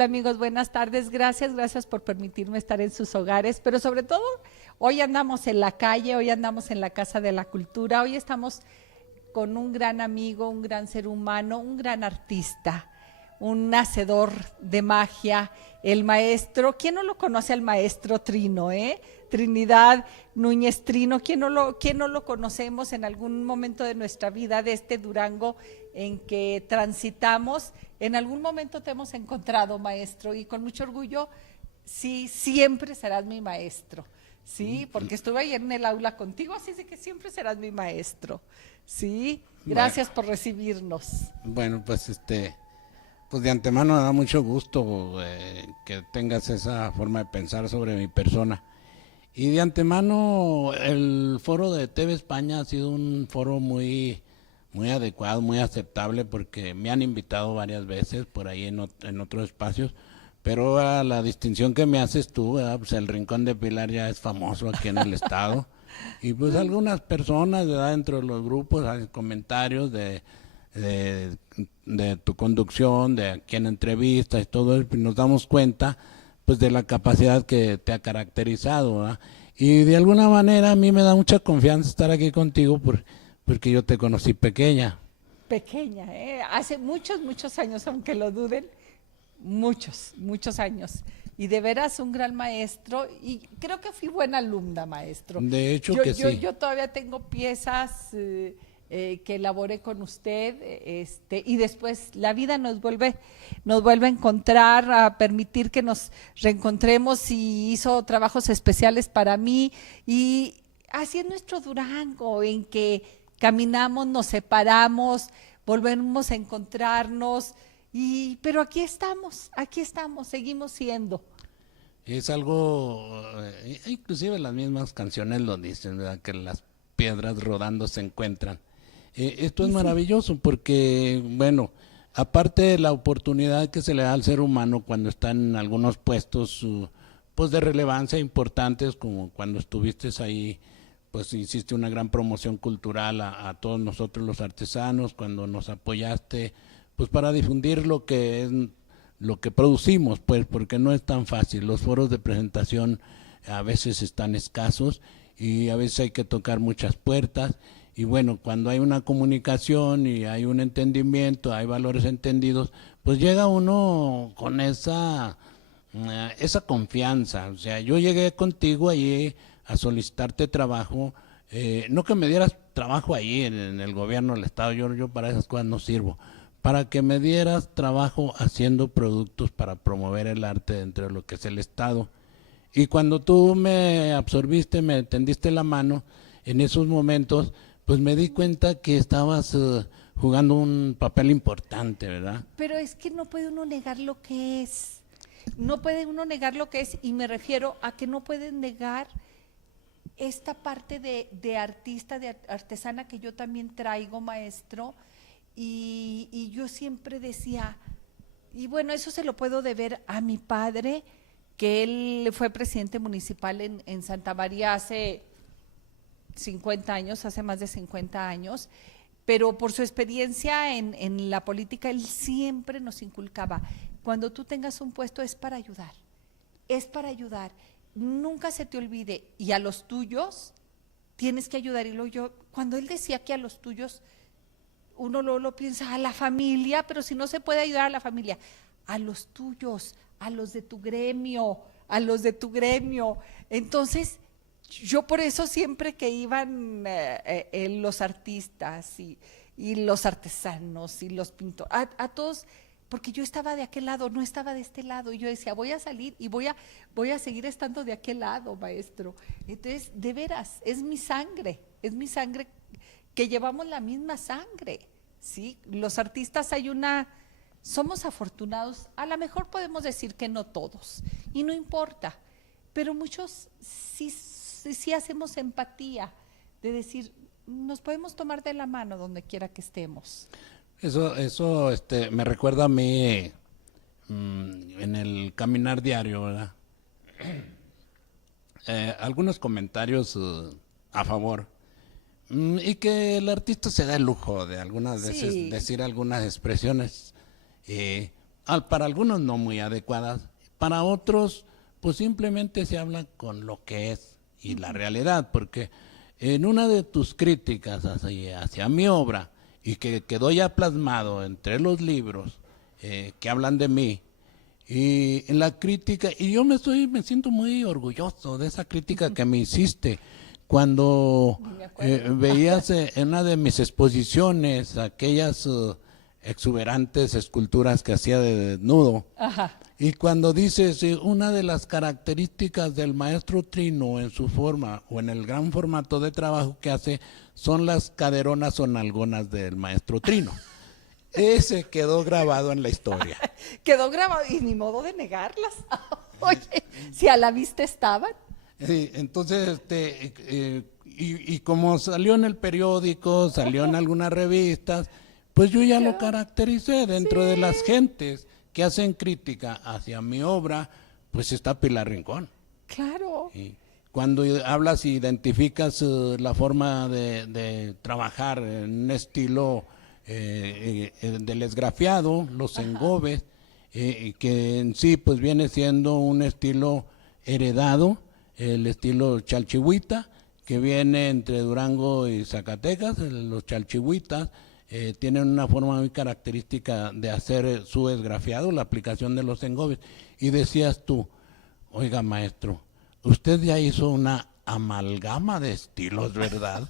Hola amigos, buenas tardes. Gracias por permitirme estar en sus hogares, pero sobre todo hoy andamos en la calle, hoy andamos en la Casa de la Cultura, hoy estamos con un gran amigo, un gran ser humano, un gran artista, un hacedor de magia, el maestro. ¿Quién no lo conoce al maestro Trino, Trinidad Núñez Trino? ¿Quién no lo conocemos en algún momento de nuestra vida, de este Durango en que transitamos? En algún momento te hemos encontrado, maestro, y con mucho orgullo, sí, siempre serás mi maestro, sí, porque estuve ayer en el aula contigo, así es que siempre serás mi maestro, sí. Bueno, Gracias por recibirnos. bueno, pues pues de antemano me da mucho gusto que tengas esa forma de pensar sobre mi persona. Y de antemano el foro de TV España ha sido un foro muy adecuado, muy aceptable, porque me han invitado varias veces por ahí en otros espacios, pero a la distinción que me haces tú, ¿verdad? Pues el Rincón de Pilar ya es famoso aquí en el estado, y pues algunas personas, ¿verdad? Dentro de los grupos hay comentarios de, de tu conducción, de quién entrevistas y todo eso, y nos damos cuenta pues de la capacidad que te ha caracterizado, ¿verdad? Y de alguna manera a mí me da mucha confianza estar aquí contigo porque yo te conocí pequeña. Pequeña, hace muchos años, aunque lo duden, muchos años. Y de veras un gran maestro, y creo que fui buena alumna, maestro. De hecho que sí. Yo todavía tengo piezas que elaboré con usted, y después la vida nos vuelve a encontrar, a permitir que nos reencontremos, y hizo trabajos especiales para mí, y así es nuestro Durango, en que caminamos, nos separamos, volvemos a encontrarnos, pero aquí estamos, seguimos siendo. Es algo, inclusive las mismas canciones lo dicen, ¿verdad? Que las piedras rodando se encuentran. Esto es Y sí, maravilloso porque, bueno, aparte de la oportunidad que se le da al ser humano cuando está en algunos puestos pues de relevancia importantes, como cuando estuviste ahí, pues hiciste una gran promoción cultural a todos nosotros los artesanos, cuando nos apoyaste, pues para difundir lo que es lo que producimos, pues porque no es tan fácil. Los foros de presentación a veces están escasos y a veces hay que tocar muchas puertas. Y bueno, cuando hay una comunicación y hay un entendimiento, hay valores entendidos, pues llega uno con esa confianza. O sea, yo llegué contigo allí a solicitarte trabajo, no que me dieras trabajo ahí en el gobierno del estado, yo para esas cosas no sirvo, para que me dieras trabajo haciendo productos para promover el arte dentro de lo que es el estado. Y cuando tú me absorbiste, me tendiste la mano, en esos momentos, pues me di cuenta que estabas jugando un papel importante, ¿verdad? pero es que no puede uno negar lo que es. No puede uno negar lo que es, y me refiero a que no pueden negar esta parte de artista, de artesana que yo también traigo, maestro, y yo siempre decía, y bueno, eso se lo puedo deber a mi padre, que él fue presidente municipal en Santa María hace 50 años, hace más de 50 años, pero por su experiencia en la política, él siempre nos inculcaba, cuando tú tengas un puesto es para ayudar, nunca se te olvide, y a los tuyos tienes que ayudar. Y luego yo, cuando él decía que a los tuyos, uno lo piensa a la familia, pero si no se puede ayudar a la familia, a los tuyos, a los de tu gremio, a los de tu gremio. Entonces, yo por eso siempre que iban los artistas y los artesanos y los pintores, a todos, porque yo estaba de aquel lado, no estaba de este lado, y yo decía, voy a salir y voy a seguir estando de aquel lado, maestro. Entonces, de veras, es mi sangre, que llevamos la misma sangre, ¿sí? Los artistas somos afortunados, a lo mejor podemos decir que no todos, y no importa, pero muchos sí hacemos empatía, de decir, nos podemos tomar de la mano donde quiera que estemos. Eso me recuerda a mí en el caminar diario, ¿verdad? Algunos comentarios a favor. Y que el artista se da el lujo de algunas veces Sí, decir algunas expresiones, eh, para algunos no muy adecuadas, para otros pues simplemente se habla con lo que es y la realidad, porque en una de tus críticas hacia mi obra, y que quedó ya plasmado entre los libros que hablan de mí, y en la crítica, y yo me siento muy orgulloso de esa crítica que me hiciste cuando veías en una de mis exposiciones aquellas exuberantes esculturas que hacía de desnudo. Ajá. Y cuando dices, una de las características del maestro Trino en su forma o en el gran formato de trabajo que hace son las caderonas o nalgonas del maestro Trino. Ese quedó grabado en la historia. Quedó grabado y ni modo de negarlas. Oye, si a la vista estaban. Sí, entonces, y como salió en el periódico, salió en algunas revistas, pues yo ya lo caractericé dentro de las gentes que hacen crítica hacia mi obra, pues está Pilar Rincón. Claro. Y cuando hablas y identificas la forma de trabajar en un estilo del esgrafiado, los engobes, que en sí pues viene siendo un estilo heredado, el estilo chalchihuita, que viene entre Durango y Zacatecas. Los chalchihuitas tienen una forma muy característica de hacer su esgrafiado, la aplicación de los engobes. Y decías tú, oiga maestro, usted ya hizo una amalgama de estilos, ¿verdad?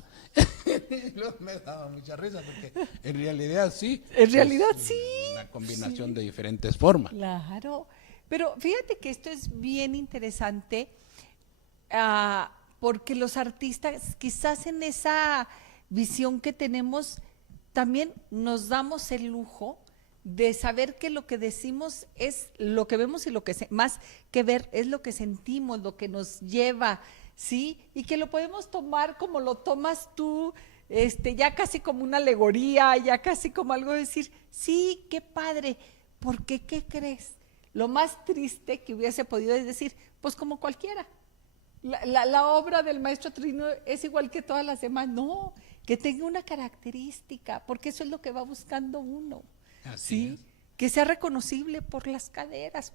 Me daba mucha risa porque en realidad sí. En realidad sí. Una combinación de diferentes formas. Claro. Pero fíjate que esto es bien interesante, porque los artistas quizás en esa visión que tenemos también nos damos el lujo de saber que lo que decimos es lo que vemos y lo que más que ver es lo que sentimos, lo que nos lleva, ¿sí? Y que lo podemos tomar como lo tomas tú, ya casi como una alegoría, ya casi como algo de decir, sí, qué padre, porque ¿qué crees? Lo más triste que hubiese podido es decir, pues como cualquiera. La obra del maestro Trino es igual que todas las demás, no, que tenga una característica, porque eso es lo que va buscando uno, ¿sí? Que sea reconocible por las caderas,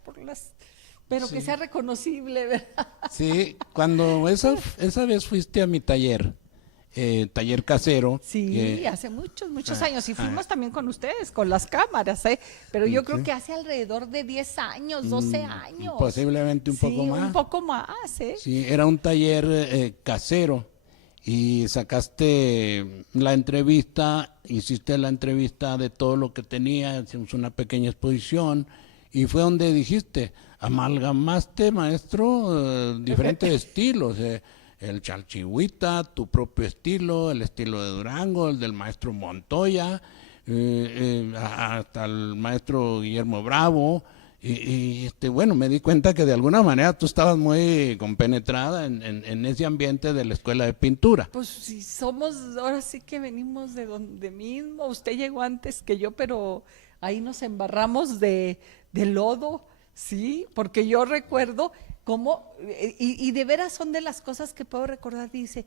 pero que sea reconocible, ¿verdad? Sí, cuando esa vez fuiste a mi taller casero. Sí, hace muchos años, y fuimos también con ustedes, con las cámaras, pero yo creo que hace alrededor de 10 años, 12 años. Posiblemente un poco más. Sí, un poco más, Sí, era un taller casero y sacaste la entrevista, hiciste la entrevista de todo lo que tenía, hicimos una pequeña exposición y fue donde dijiste, amalgamaste, maestro, diferentes estilos, el chalchihuita, tu propio estilo, el estilo de Durango, el del maestro Montoya, hasta el maestro Guillermo Bravo, y bueno, me di cuenta que de alguna manera tú estabas muy compenetrada en ese ambiente de la escuela de pintura. Pues si somos, ahora sí que venimos de donde mismo, usted llegó antes que yo, pero ahí nos embarramos de lodo, sí, porque yo recuerdo cómo, y de veras son de las cosas que puedo recordar, dice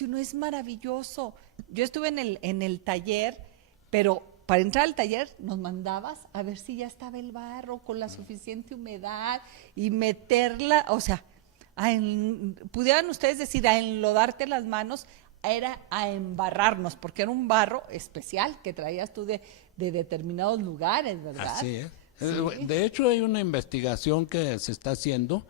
uno, es maravilloso. Yo estuve en el taller, pero para entrar al taller nos mandabas a ver si ya estaba el barro con la suficiente humedad y meterla, o sea, pudieran ustedes decir, a enlodarte las manos, era a embarrarnos, porque era un barro especial que traías tú de determinados lugares, ¿verdad? Así es. Sí. De hecho, hay una investigación que se está haciendo.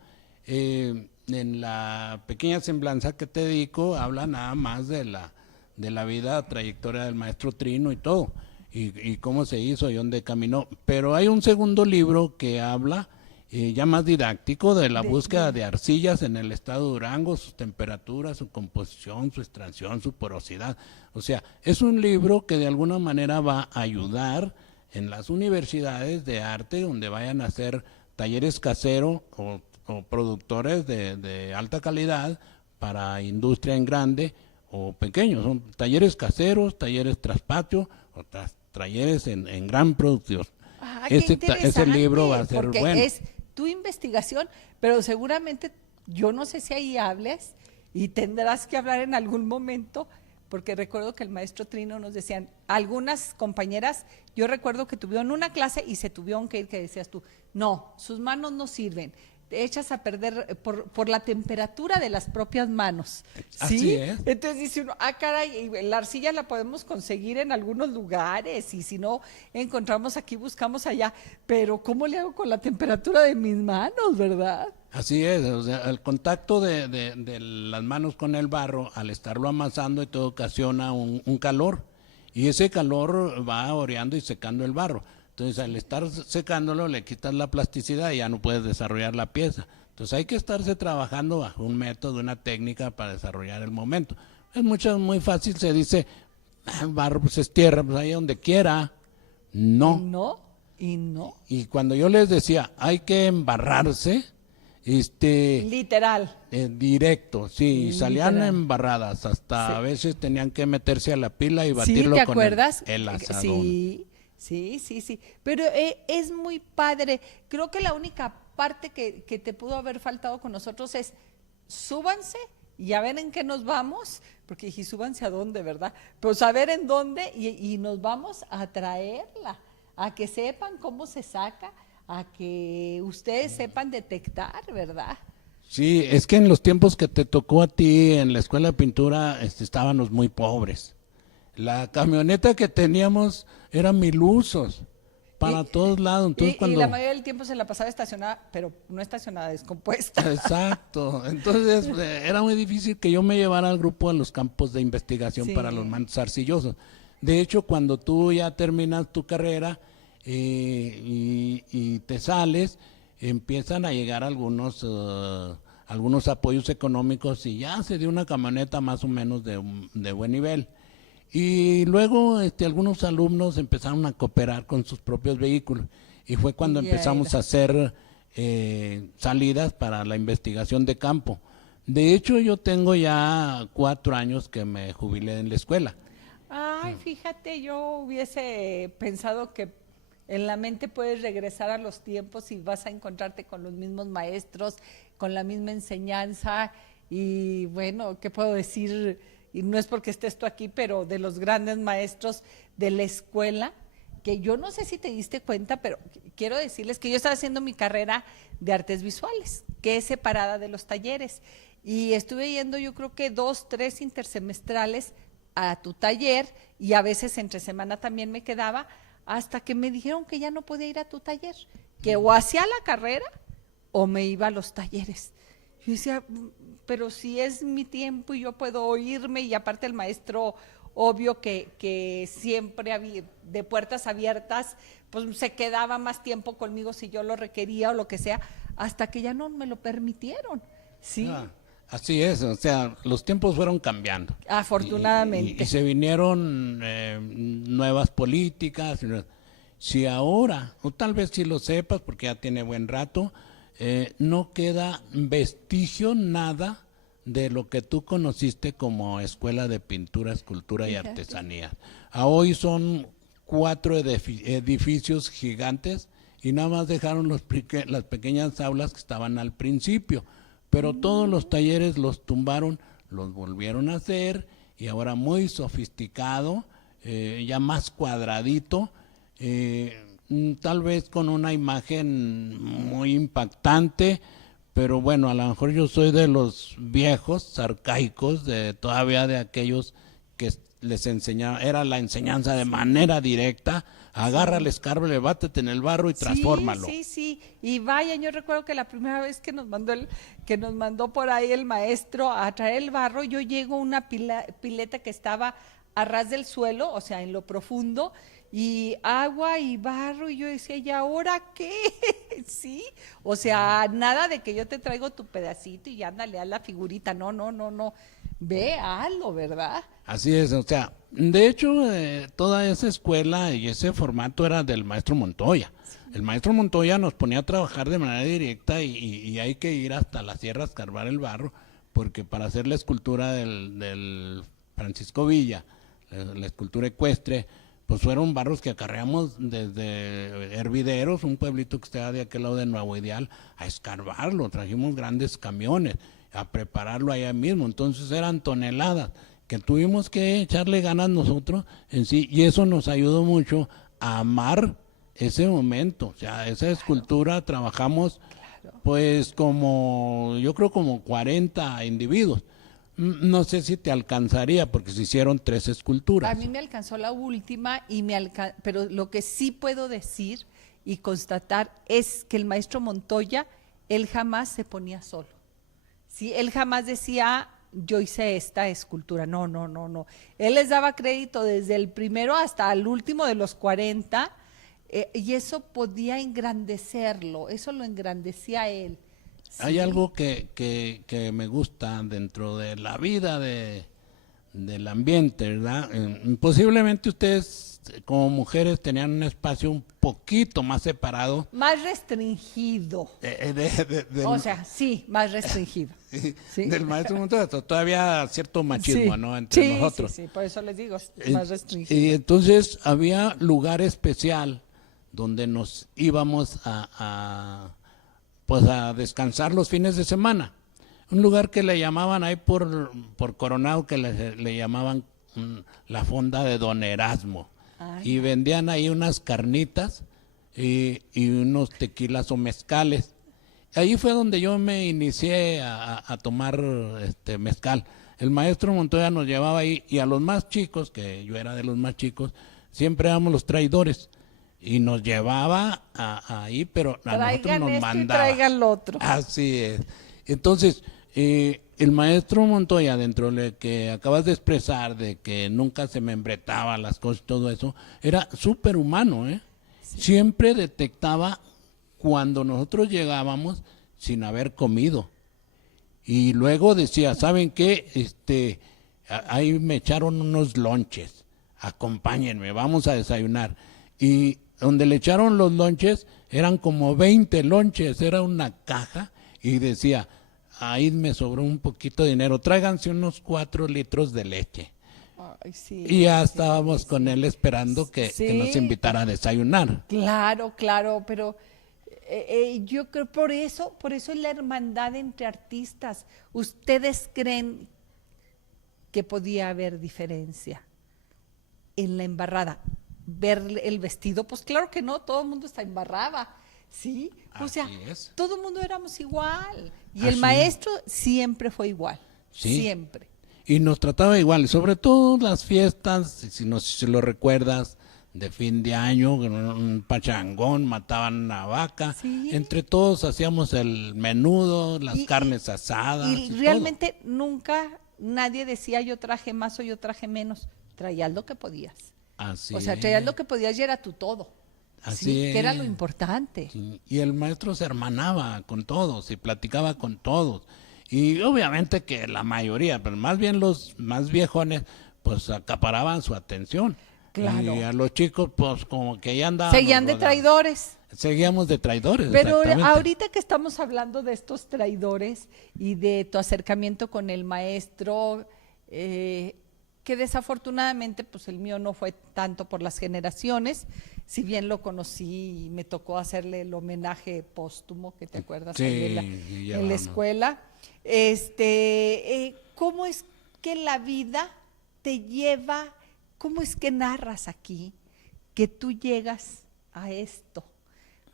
En la pequeña semblanza que te dedico, habla nada más de la vida, trayectoria del maestro Trino y todo, y cómo se hizo y dónde caminó. Pero hay un segundo libro que habla, ya más didáctico, de la búsqueda de arcillas en el estado de Durango, sus temperaturas, su composición, su extracción, su porosidad. O sea, es un libro que de alguna manera va a ayudar en las universidades de arte, donde vayan a hacer talleres caseros o productores de alta calidad para industria en grande o pequeños. Son talleres caseros, talleres traspatio o talleres en gran producción. Ese libro va a ser porque bueno. Es tu investigación, pero seguramente, yo no sé si ahí hables y tendrás que hablar en algún momento, porque recuerdo que el maestro Trino nos decían, algunas compañeras, yo recuerdo que tuvieron una clase y se tuvieron que ir, que decías tú, no, sus manos no sirven, te echas a perder por la temperatura de las propias manos. ¿Sí? Así es. Entonces dice uno, ah, caray, la arcilla la podemos conseguir en algunos lugares y si no encontramos aquí, buscamos allá, pero ¿cómo le hago con la temperatura de mis manos, verdad? Así es, o sea, el contacto de las manos con el barro, al estarlo amasando y todo ocasiona un calor, y ese calor va oreando y secando el barro. Entonces, al estar secándolo, le quitas la plasticidad y ya no puedes desarrollar la pieza. Entonces, hay que estarse trabajando bajo un método, una técnica para desarrollar el momento. Es muy fácil, se dice, el barro pues es tierra, pues ahí donde quiera. No. No, y no. Y cuando yo les decía, hay que embarrarse, Literal. directo, sí, salían Literal. embarradas, hasta Sí. a veces tenían que meterse a la pila y Sí, batirlo ¿te con acuerdas? el asadón. Sí, sí, sí, sí. Pero es muy padre. Creo que la única parte que te pudo haber faltado con nosotros es súbanse y a ver en qué nos vamos, porque dije, súbanse a dónde, ¿verdad? Pues a ver en dónde y nos vamos a traerla, a que sepan cómo se saca, a que ustedes sepan detectar, ¿verdad? Sí, es que en los tiempos que te tocó a ti en la escuela de pintura, estábamos muy pobres. La camioneta que teníamos eran 1000 usos para todos lados. Entonces, Y cuando... la mayoría del tiempo se la pasaba estacionada, pero no estacionada, descompuesta. Exacto. Entonces, era muy difícil que yo me llevara al grupo a los campos de investigación Sí. para los mantos arcillosos. De hecho, cuando tú ya terminas tu carrera y te sales, empiezan a llegar algunos apoyos económicos y ya se dio una camioneta más o menos de buen nivel. Y luego algunos alumnos empezaron a cooperar con sus propios vehículos y fue cuando Ya empezamos era. a hacer salidas para la investigación de campo. De hecho, yo tengo ya 4 años que me jubilé en la escuela. Ay, fíjate, yo hubiese pensado que en la mente puedes regresar a los tiempos y vas a encontrarte con los mismos maestros, con la misma enseñanza y bueno, ¿qué puedo decir? Y no es porque estés tú aquí, pero de los grandes maestros de la escuela, que yo no sé si te diste cuenta, pero quiero decirles que yo estaba haciendo mi carrera de artes visuales, que es separada de los talleres, y estuve yendo yo creo que 2, 3 intersemestrales a tu taller y a veces entre semana también me quedaba hasta que me dijeron que ya no podía ir a tu taller, que o hacía la carrera o me iba a los talleres. Yo decía, pero si es mi tiempo y yo puedo irme y aparte el maestro, obvio que siempre había, de puertas abiertas, pues se quedaba más tiempo conmigo si yo lo requería o lo que sea, hasta que ya no me lo permitieron. Sí. Ah, así es, o sea, los tiempos fueron cambiando. Afortunadamente. Y se vinieron nuevas políticas. Si ahora, o tal vez si lo sepas porque ya tiene buen rato, no queda vestigio nada de lo que tú conociste como Escuela de Pintura, Escultura y Fíjate. Artesanía. A hoy son 4 edificios gigantes y nada más dejaron las pequeñas aulas que estaban al principio, pero todos los talleres los tumbaron, los volvieron a hacer y ahora muy sofisticado, ya más cuadradito, tal vez con una imagen muy impactante, pero bueno, a lo mejor yo soy de los viejos, arcaicos, todavía de aquellos que les enseñaba, era la enseñanza de manera directa, agarra el escarbel, bátete en el barro y transfórmalo. Sí, sí, sí. Y vaya, yo recuerdo que la primera vez que nos mandó por ahí el maestro a traer el barro, yo llego a una pileta que estaba a ras del suelo, o sea, en lo profundo, y agua y barro, y yo decía, ¿y ahora qué? Sí, o sea, nada de que yo te traigo tu pedacito y ándale a la figurita, no, no, no, no, ve, hazlo, ¿verdad? Así es, o sea, de hecho, toda esa escuela y ese formato era del maestro Montoya. El maestro Montoya nos ponía a trabajar de manera directa y hay que ir hasta la sierra a escarbar el barro, porque para hacer la escultura del Francisco Villa, la escultura ecuestre, pues fueron barros que acarreamos desde Hervideros, un pueblito que está de aquel lado de Nuevo Ideal, a escarbarlo. Trajimos grandes camiones a prepararlo allá mismo. Entonces eran toneladas que tuvimos que echarle ganas nosotros en sí, y eso nos ayudó mucho a amar ese momento. O sea, esa escultura trabajamos pues como, yo creo como 40 individuos. No sé si te alcanzaría porque se hicieron 3 esculturas. A mí me alcanzó la última, pero lo que sí puedo decir y constatar es que el maestro Montoya, él jamás se ponía solo. ¿Sí? Él jamás decía, yo hice esta escultura. No, no, no, no. Él les daba crédito desde el primero hasta el último de los 40, y eso podía engrandecerlo, eso lo engrandecía a él. ¿Sí? Hay algo que me gusta dentro de la vida del ambiente, ¿verdad? Posiblemente ustedes como mujeres tenían un espacio un poquito más separado. Más restringido. O sea, sí, más restringido. ¿Sí? Del maestro Montoya, todavía cierto machismo, sí, ¿no? Entre nosotros. Sí, por eso les digo, más restringido. Y entonces había lugar especial donde nos íbamos pues a descansar los fines de semana. Un lugar que le llamaban ahí por Coronado, que le llamaban la fonda de Don Erasmo. Ay, y vendían ahí unas carnitas y unos tequilas o mezcales. Ahí fue donde yo me inicié a tomar mezcal. El maestro Montoya nos llevaba ahí, y a los más chicos, que yo era de los más chicos, siempre éramos los traidores. Y nos llevaba ahí, pero a nosotros nos mandaba. Traigan lo otro. Así es. Entonces, el maestro Montoya, dentro de lo que acabas de expresar, de que nunca se membretaba las cosas y todo eso, era súper humano, ¿eh? Sí. Siempre detectaba cuando nosotros llegábamos sin haber comido. Y luego decía, ¿saben qué? Ahí me echaron unos lonches, acompáñenme, vamos a desayunar. Y donde le echaron los lonches, eran como 20 lonches, era una caja, y decía, ahí me sobró un poquito de dinero, tráiganse unos 4 litros de leche. Ay, sí, y ya estábamos con él esperando que nos invitara a desayunar. Claro, claro, pero yo creo por eso es la hermandad entre artistas. ¿Ustedes creen que podía haber diferencia en la embarrada? Ver el vestido, pues claro que no, todo el mundo está embarrada, ¿sí? O sea, todo el mundo éramos igual, y el maestro siempre fue igual, ¿sí? Siempre. Y nos trataba igual, sobre todo las fiestas, si lo recuerdas, de fin de año, un pachangón, mataban una vaca, ¿sí? Entre todos hacíamos el menudo, las carnes asadas. Y realmente todo. Nunca nadie decía yo traje más o yo traje menos, traías lo que podías. Así o sea, traías lo que podías y era tu todo. Así ¿sí? Que era lo importante. Sí. Y el maestro se hermanaba con todos y platicaba con todos. Y obviamente que la mayoría, pero más bien los más viejones, pues acaparaban su atención. Claro. Y a los chicos, pues como que ya andaban. Seguían de traidores. Seguíamos de traidores. Pero ahorita que estamos hablando de estos traidores y de tu acercamiento con el maestro, que desafortunadamente pues el mío no fue tanto por las generaciones, si bien lo conocí y me tocó hacerle el homenaje póstumo, que te acuerdas, sí, en la escuela. ¿Cómo es que la vida te lleva, cómo es que narras aquí que tú llegas a esto,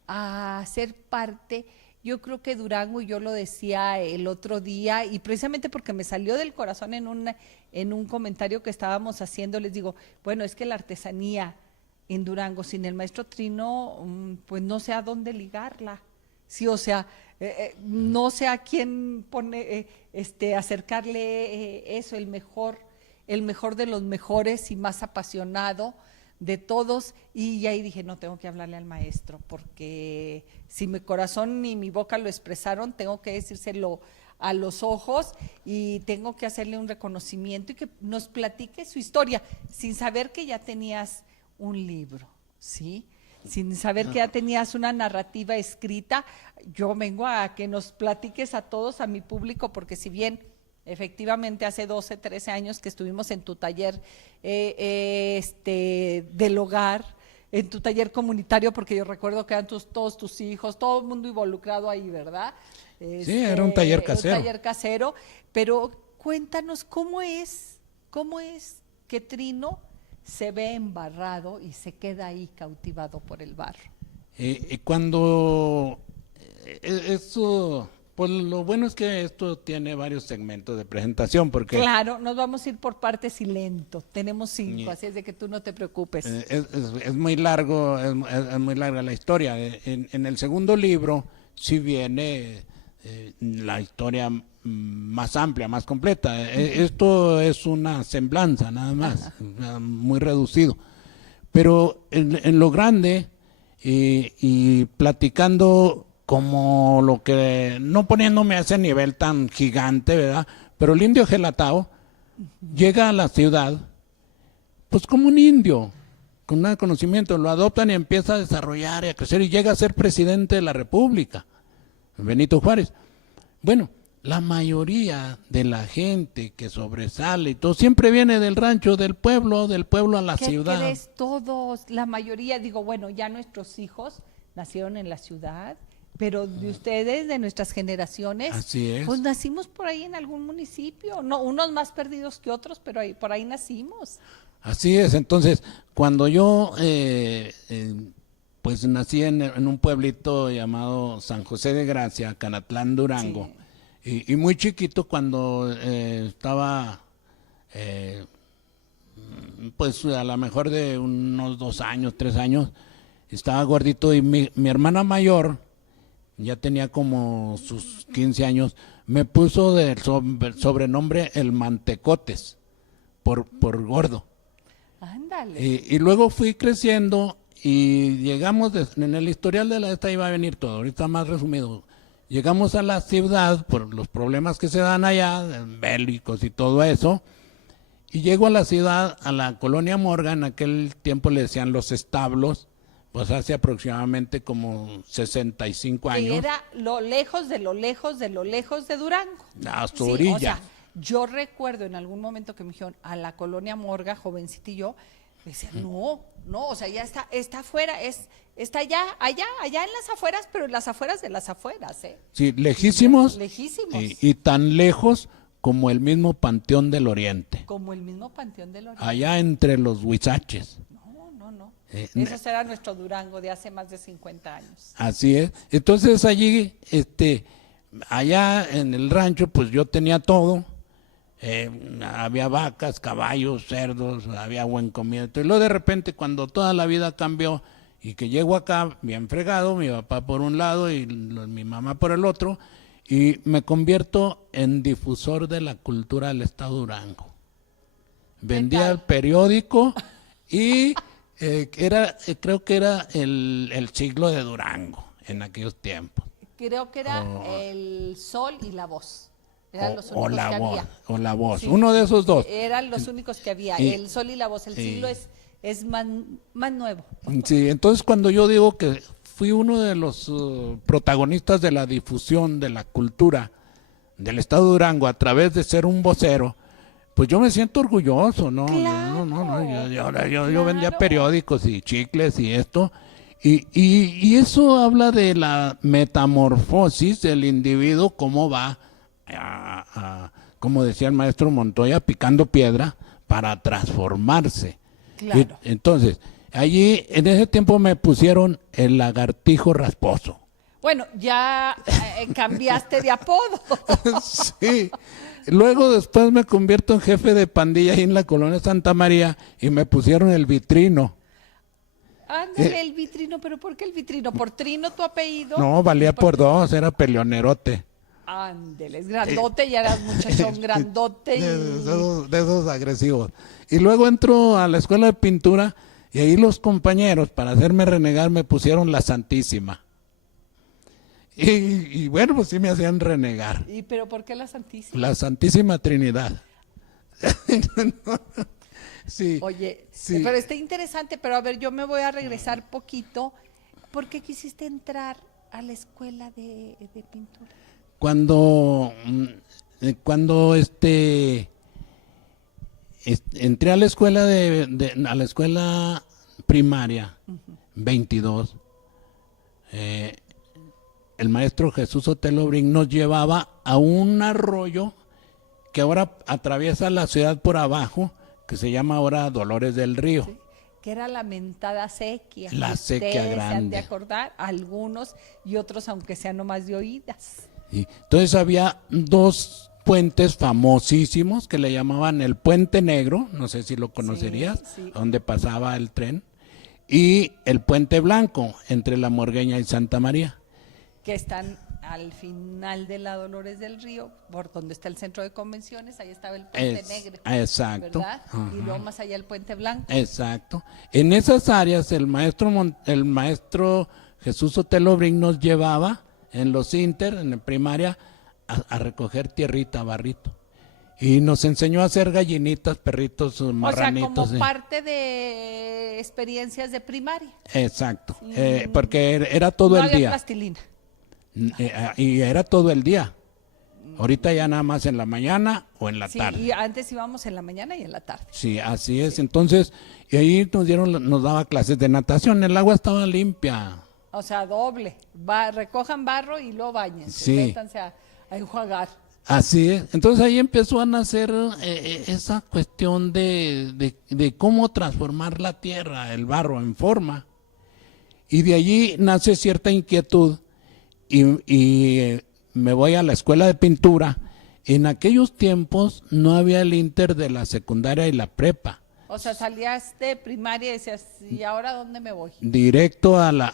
a ser parte? Yo creo que Durango, y yo lo decía el otro día, y precisamente porque me salió del corazón en un comentario que estábamos haciendo, les digo, bueno, es que la artesanía en Durango, sin el maestro Trino, pues no sé a dónde ligarla. Sí, o sea, no sé a quién acercarle eso, el mejor de los mejores y más apasionado de todos, y ahí dije, no, tengo que hablarle al maestro, porque si mi corazón ni mi boca lo expresaron, tengo que decírselo a los ojos, y tengo que hacerle un reconocimiento y que nos platique su historia, sin saber que ya tenías un libro, ¿sí? Sin saber que ya tenías una narrativa escrita. Yo vengo a que nos platiques a todos, a mi público, porque si bien efectivamente hace 12, 13 años que estuvimos en tu taller del hogar, en tu taller comunitario, porque yo recuerdo que eran todos tus hijos, todo el mundo involucrado ahí, ¿verdad? Sí, era un taller casero. Un taller casero, pero cuéntanos cómo es ¿Cómo es que Trino se ve embarrado y se queda ahí cautivado por el barro? Cuando eso, pues lo bueno es que esto tiene varios segmentos de presentación, porque Claro, nos vamos a ir por partes y lento. Tenemos 5, así es de que tú no te preocupes. es muy largo, es muy larga la historia. En el segundo libro sí viene la historia más amplia, más completa. Esto es una semblanza nada más, muy reducido. Pero en lo grande y platicando como lo que, no poniéndome a ese nivel tan gigante, ¿verdad? Pero el indio Gelatao llega a la ciudad, pues como un indio, con nada de conocimiento, lo adoptan y empieza a desarrollar y a crecer y llega a ser presidente de la República, Benito Juárez. Bueno, la mayoría de la gente que sobresale y todo siempre viene del rancho, del pueblo a la ¿Qué ciudad. crees? Todos, la mayoría, digo, bueno, ya nuestros hijos nacieron en la ciudad, pero de ustedes, de nuestras generaciones, Así es. pues nacimos por ahí en algún municipio, no, unos más perdidos que otros, pero ahí, por ahí nacimos. Así es, entonces, cuando yo pues nací en un pueblito llamado San José de Gracia, Canatlán, Durango, y muy chiquito cuando estaba, pues a lo mejor de unos 2 años, 3 años, estaba gordito y mi hermana mayor, ya tenía como sus 15 años, me puso de sobrenombre el Mantecotes, por gordo. Ándale. Y luego fui creciendo y llegamos, en el historial de esta iba a venir todo, ahorita más resumido. Llegamos a la ciudad por los problemas que se dan allá, bélicos y todo eso, y llego a la ciudad, a la colonia Morgan, en aquel tiempo le decían Los Establos, pues hace aproximadamente como 65 Que años. era lo lejos de lo lejos de lo lejos de Durango. A su Sí, orilla. o sea, yo recuerdo en algún momento que me dijeron a la colonia Morga, jovencita y yo, decía, no, o sea, ya está afuera, está allá en las afueras, pero en las afueras de las afueras, ¿eh? Sí, lejísimos, Lejísimos. y tan lejos como el mismo Panteón del Oriente, Como el mismo Panteón del Oriente. allá entre los huizaches. No. Eh, Eso era nuestro Durango de hace más de 50 años. Así es. Entonces allí, allá en el rancho, pues yo tenía todo. Había vacas, caballos, cerdos, había buen comida. Y luego de repente, cuando toda la vida cambió y que llego acá bien fregado, mi papá por un lado y mi mamá por el otro, y me convierto en difusor de la cultura del estado de Durango. Vendía el periódico y creo que era el siglo de Durango en aquellos tiempos. Creo que era El Sol y La Voz. Eran los O únicos la que voz, había. o la voz, Sí, uno de esos dos. eran los únicos que había, Y- El Sol y La Voz. El siglo es más nuevo. Sí, entonces cuando yo digo que fui uno de los protagonistas de la difusión de la cultura del estado de Durango a través de ser un vocero, pues yo me siento orgulloso, ¿no? Claro, Yo vendía claro. periódicos y chicles y esto, y eso habla de la metamorfosis del individuo, cómo va, como decía el maestro Montoya, picando piedra para transformarse. Claro. Entonces, allí en ese tiempo me pusieron el lagartijo rasposo. Bueno, ya cambiaste de apodo. Sí. Luego después me convierto en jefe de pandilla ahí en la colonia Santa María y me pusieron el vitrino. Ándale, el vitrino, pero ¿por qué el vitrino? ¿Por Trino tu apellido? No, valía por 2, era peleonerote. Ándale, es grandote, ya eras muchachón grandote. De esos agresivos. Y luego entro a la escuela de pintura y ahí los compañeros, para hacerme renegar, me pusieron la Santísima. Y bueno, pues sí me hacían renegar. ¿Y pero por qué la Santísima? La Santísima Trinidad. Sí. Oye, sí. pero está interesante, pero a ver, yo me voy a regresar poquito. ¿Por qué quisiste entrar a la escuela de pintura? Cuando entré a la escuela a la escuela primaria, 22, el maestro Jesús Otelo Brin nos llevaba a un arroyo que ahora atraviesa la ciudad por abajo, que se llama ahora Dolores del Río. Sí, que era lamentada sequía. La sequía Ustedes se han de grande. acordar, algunos y otros, aunque sean nomás de oídas. Sí. Entonces había dos puentes famosísimos que le llamaban el Puente Negro, no sé si lo conocerías, Sí, sí. donde pasaba el tren, y el Puente Blanco, entre La Morgueña y Santa María. Que están al final de la Dolores del Río, por donde está el centro de convenciones, ahí estaba el Puente Negro. Exacto. ¿Verdad? Ajá. Y luego más allá el Puente Blanco. Exacto. En esas áreas el maestro Jesús Sotelo Brin nos llevaba en los inter, en la primaria, a recoger tierrita, barrito. Y nos enseñó a hacer gallinitas, perritos, marranitos. O sea, como parte de experiencias de primaria. Exacto. Porque era todo no el había día. plastilina. Y era todo el día. Ahorita ya nada más en la mañana o en la Sí, tarde. y antes íbamos en la mañana y en la tarde. Sí, así es. Entonces, y ahí nos daba clases de natación. El agua estaba limpia. O sea, doble. Recojan barro y luego bañense. Sí. Métanse a enjuagar. Así es. Entonces ahí empezó a nacer esa cuestión de cómo transformar la tierra, el barro, en forma. Y de allí nace cierta inquietud y me voy a la escuela de pintura. En aquellos tiempos no había el inter de la secundaria y la prepa. O sea, salías de primaria y decías, ¿y ahora dónde me voy? Directo a la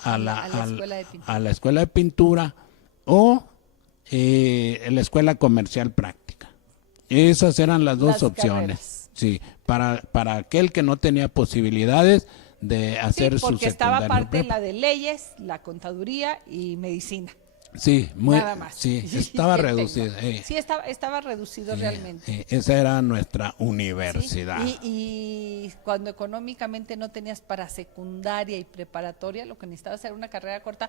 escuela de pintura. a la escuela de pintura o en la escuela comercial práctica. Esas eran las dos Las opciones. carreras. Sí, para aquel que no tenía posibilidades de Sí, hacer su porque secundaria. estaba parte prepa. la de leyes, la contaduría y medicina. Sí, Nada más. sí, estaba ¿Qué reducida. tengo? Sí, estaba reducido realmente. Esa era nuestra ¿Sí? universidad. Y cuando económicamente no tenías para secundaria y preparatoria, lo que necesitabas era una carrera corta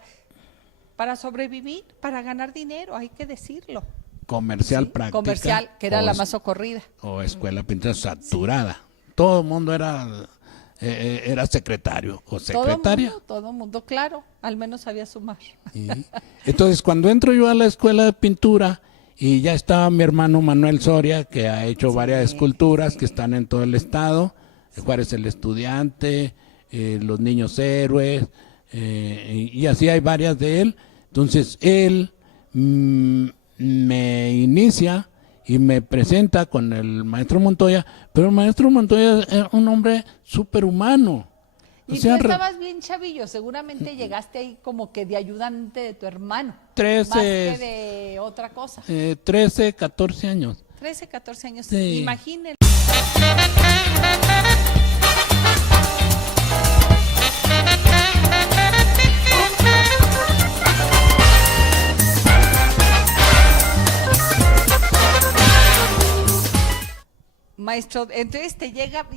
para sobrevivir, para ganar dinero, hay que decirlo. Comercial ¿Sí? práctica. Comercial, que era o la es- más socorrida. O escuela pintura saturada. Todo el mundo era secretario o secretaria. Todo mundo, claro, al menos sabía sumar. Y entonces, cuando entro yo a la escuela de pintura y ya estaba mi hermano Manuel Soria, que ha hecho varias esculturas que están en todo el estado, Juárez el Estudiante, Los Niños Héroes, y así hay varias de él. Entonces, él me inicia y me presenta con el maestro Montoya, pero el maestro Montoya era un hombre superhumano. O Y sea, tú estabas bien chavillo, seguramente llegaste ahí como que de ayudante de tu hermano, 13, más que de otra cosa. 13, 14 años. 13, 14 años, Sí. imagínense. Maestro, entonces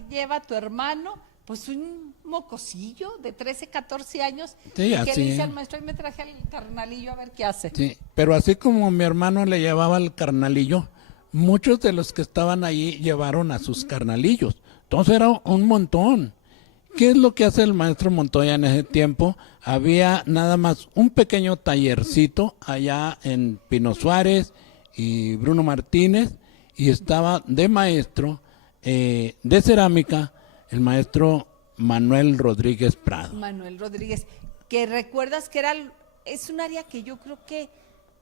lleva tu hermano, pues un mocosillo de 13, 14 años, Sí, y que así le dice es. al maestro, y me traje al carnalillo a ver qué hace. Sí, pero así como mi hermano le llevaba al carnalillo, muchos de los que estaban allí llevaron a sus carnalillos. Entonces era un montón. ¿Qué es lo que hace el maestro Montoya en ese tiempo? Había nada más un pequeño tallercito allá en Pino Suárez y Bruno Martínez, y estaba de maestro de cerámica el maestro Manuel Rodríguez Prado. Manuel Rodríguez, que recuerdas que es un área que yo creo que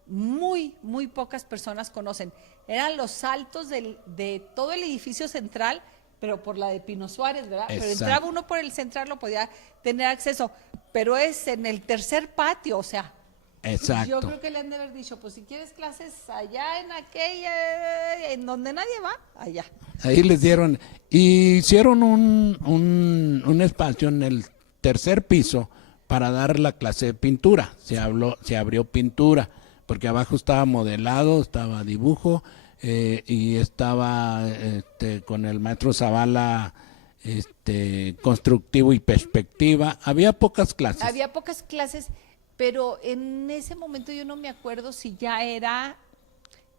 muy pocas personas conocen. Eran los altos de todo el edificio central, pero por la de Pino Suárez, ¿verdad? Pero Exacto. entraba uno por el central, lo podía tener acceso, pero es en el tercer patio, o sea. Exacto. Yo creo que le han de haber dicho, pues si quieres clases allá en aquella, en donde nadie va, allá. Ahí les dieron, y hicieron un espacio en el tercer piso para dar la clase de pintura. Se abrió pintura, porque abajo estaba modelado, estaba dibujo, y estaba con el maestro Zavala constructivo y perspectiva. Había pocas clases. Había pocas clases, pero en ese momento yo no me acuerdo si ya era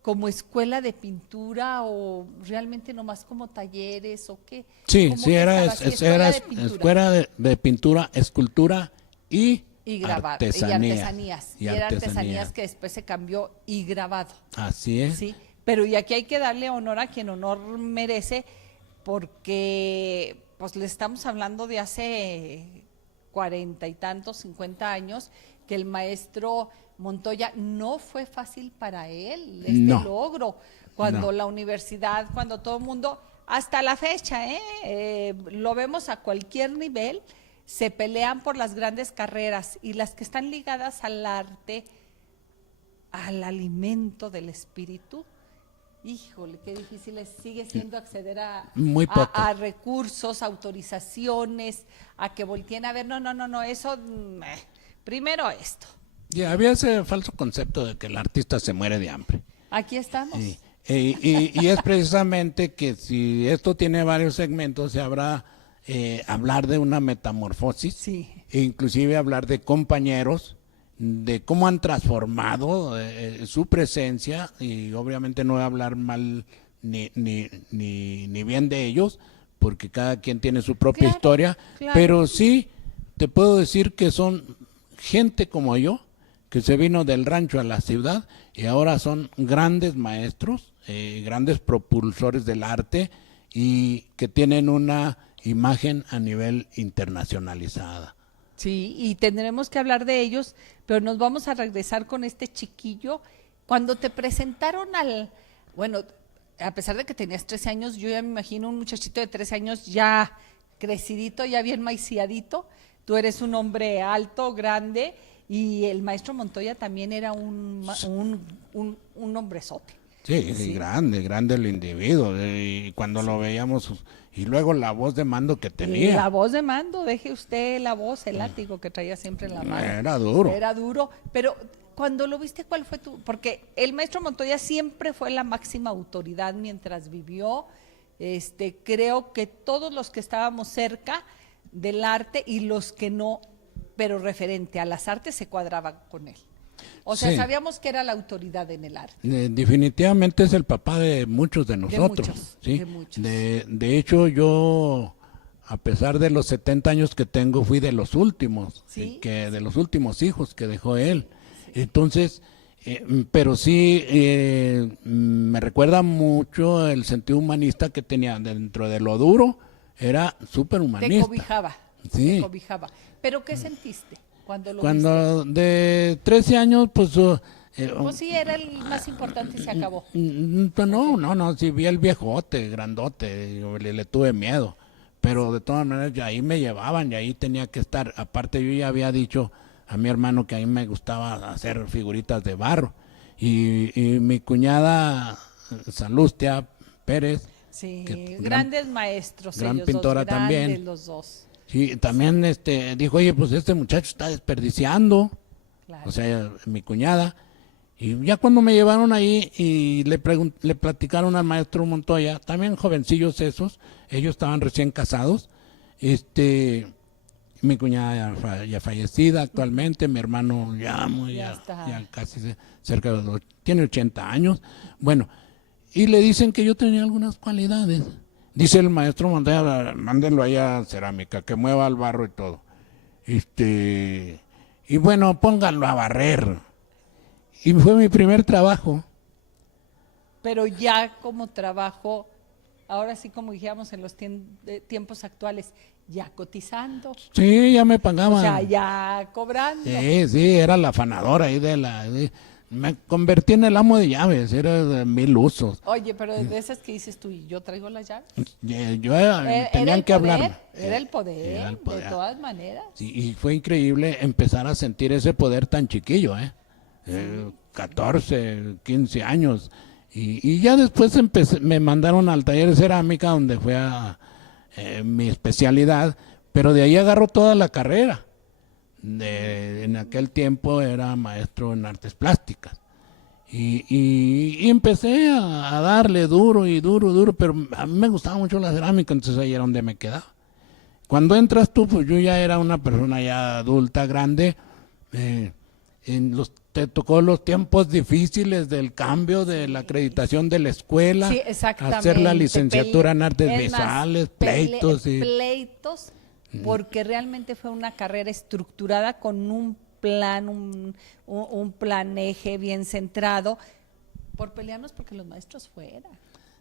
como escuela de pintura o realmente nomás como talleres o qué. Sí, ¿Cómo sí, que era estaba? Sí, escuela de pintura. escuela de pintura, escultura y grabar, artesanías. y era artesanías que después se cambió y grabado. Así es. Sí, Pero y aquí hay que darle honor a quien honor merece, porque pues le estamos hablando de hace 40 y tantos, 50 años, que el maestro Montoya no fue fácil para él No, logro, cuando no. la universidad, cuando todo el mundo, hasta la fecha, lo vemos a cualquier nivel, se pelean por las grandes carreras y las que están ligadas al arte, al alimento del espíritu. Híjole, qué difícil sigue siendo acceder Muy poco. a recursos, autorizaciones, a que volteen a ver, no, eso, primero esto. Y había ese falso concepto de que el artista se muere de hambre. Aquí estamos. Y es precisamente que si esto tiene varios segmentos, se habrá hablar de una metamorfosis, Sí. e inclusive hablar de compañeros, de cómo han transformado su presencia, y obviamente no voy a hablar mal ni bien de ellos, porque cada quien tiene su propia Claro, historia, claro. pero sí te puedo decir que son gente como yo, que se vino del rancho a la ciudad y ahora son grandes maestros, grandes propulsores del arte y que tienen una imagen a nivel internacionalizada. Sí, y tendremos que hablar de ellos, pero nos vamos a regresar con este chiquillo. Cuando te presentaron bueno, a pesar de que tenías 13 años, yo ya me imagino un muchachito de 13 años ya crecidito, ya bien maiciadito. Tú eres un hombre alto, grande, y el maestro Montoya también era un hombrezote. Sí, Sí. grande el individuo, y cuando lo veíamos, y luego la voz de mando que Y tenía. la voz de mando, deje usted la voz, el látigo que traía siempre en la mano. Era duro. Era duro, pero cuando lo viste, ¿cuál fue porque el maestro Montoya siempre fue la máxima autoridad mientras vivió. Creo que todos los que estábamos cerca del arte y los que no, pero referente a las artes, se cuadraban con él. O sea, Sí. sabíamos que era la autoridad en el arte. Definitivamente es el papá de muchos de nosotros. muchos, ¿sí? de muchos. De hecho, yo, a pesar de los 70 años que tengo, fui de los últimos, Sí. de los últimos hijos que dejó él. Entonces, pero sí, me recuerda mucho el sentido humanista que tenía dentro de lo duro, era súper Te humanista. cobijaba, Sí. te cobijaba. ¿Pero qué sentiste cuando lo viste? Cuando de 13 años, pues... Pues sí, era el más importante y se acabó. No, sí vi el viejote, grandote, le tuve miedo, pero de todas maneras ya ahí me llevaban y ahí tenía que estar. Aparte yo ya había dicho a mi hermano que a mí me gustaba hacer figuritas de barro y mi cuñada Salustia Pérez, Sí, que grandes maestros, gran ellos pintora dos, grandes también. los dos. sí, también dijo, oye, pues este muchacho está desperdiciando. Claro. O sea, mi cuñada. Y ya cuando me llevaron ahí y le platicaron al maestro Montoya, también jovencillos esos, ellos estaban recién casados, mi cuñada ya fallecida actualmente, mi hermano Ya está. ya casi cerca de tiene 80 años, bueno, y le dicen que yo tenía algunas cualidades. Dice el maestro Montoya, mándenlo allá a cerámica, que mueva el barro y todo. Y bueno, pónganlo a barrer. Y fue mi primer trabajo. Pero ya como trabajo, ahora sí como dijéramos en los tiempos actuales, ya cotizando, Sí, ya me pagaban. o sea, ya cobrando. Sí, era la afanadora ahí me convertí en el amo de llaves, era de 1000 usos. Oye, pero de esas que dices tú, y yo traigo las llaves. Yo Era tenían el que poder, hablar. era el poder, Era el poder. de todas maneras. Sí, y fue increíble empezar a sentir ese poder tan chiquillo, 14, 15 años. Y ya después me mandaron al taller de cerámica donde fue mi especialidad, pero de ahí agarró toda la carrera. En aquel tiempo era maestro en artes plásticas. Y empecé a darle duro, pero a mí me gustaba mucho la cerámica, entonces ahí era donde me quedaba. Cuando entras tú, pues yo ya era una persona ya adulta, grande, te tocó los tiempos difíciles del cambio de la acreditación de la escuela, Sí, exactamente. hacer la licenciatura en artes Es más, visuales, pleitos. Pleitos, porque realmente fue una carrera estructurada con un plan, un plan eje bien centrado, por pelearnos porque los maestros fueran,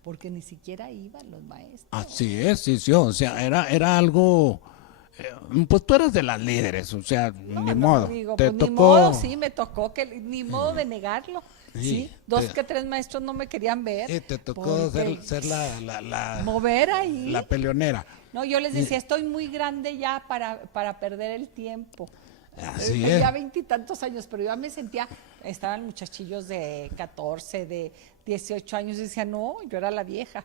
porque ni siquiera iban los maestros. Así es, sí, sí, o sea, era algo, pues tú eres de las líderes, o sea, ni modo, Digo, te pues tocó. ni modo, sí, me tocó, ni modo de negarlo. Sí, Sí, dos que tres maestros no me querían ver. te tocó porque ser la mover ahí. la peleonera. No, yo les decía, estoy muy grande ya para perder el tiempo. Así Tenía es. 20 y tantos años, pero yo me sentía, estaban muchachillos de 14, de 18 años, y decía, no, yo era la vieja.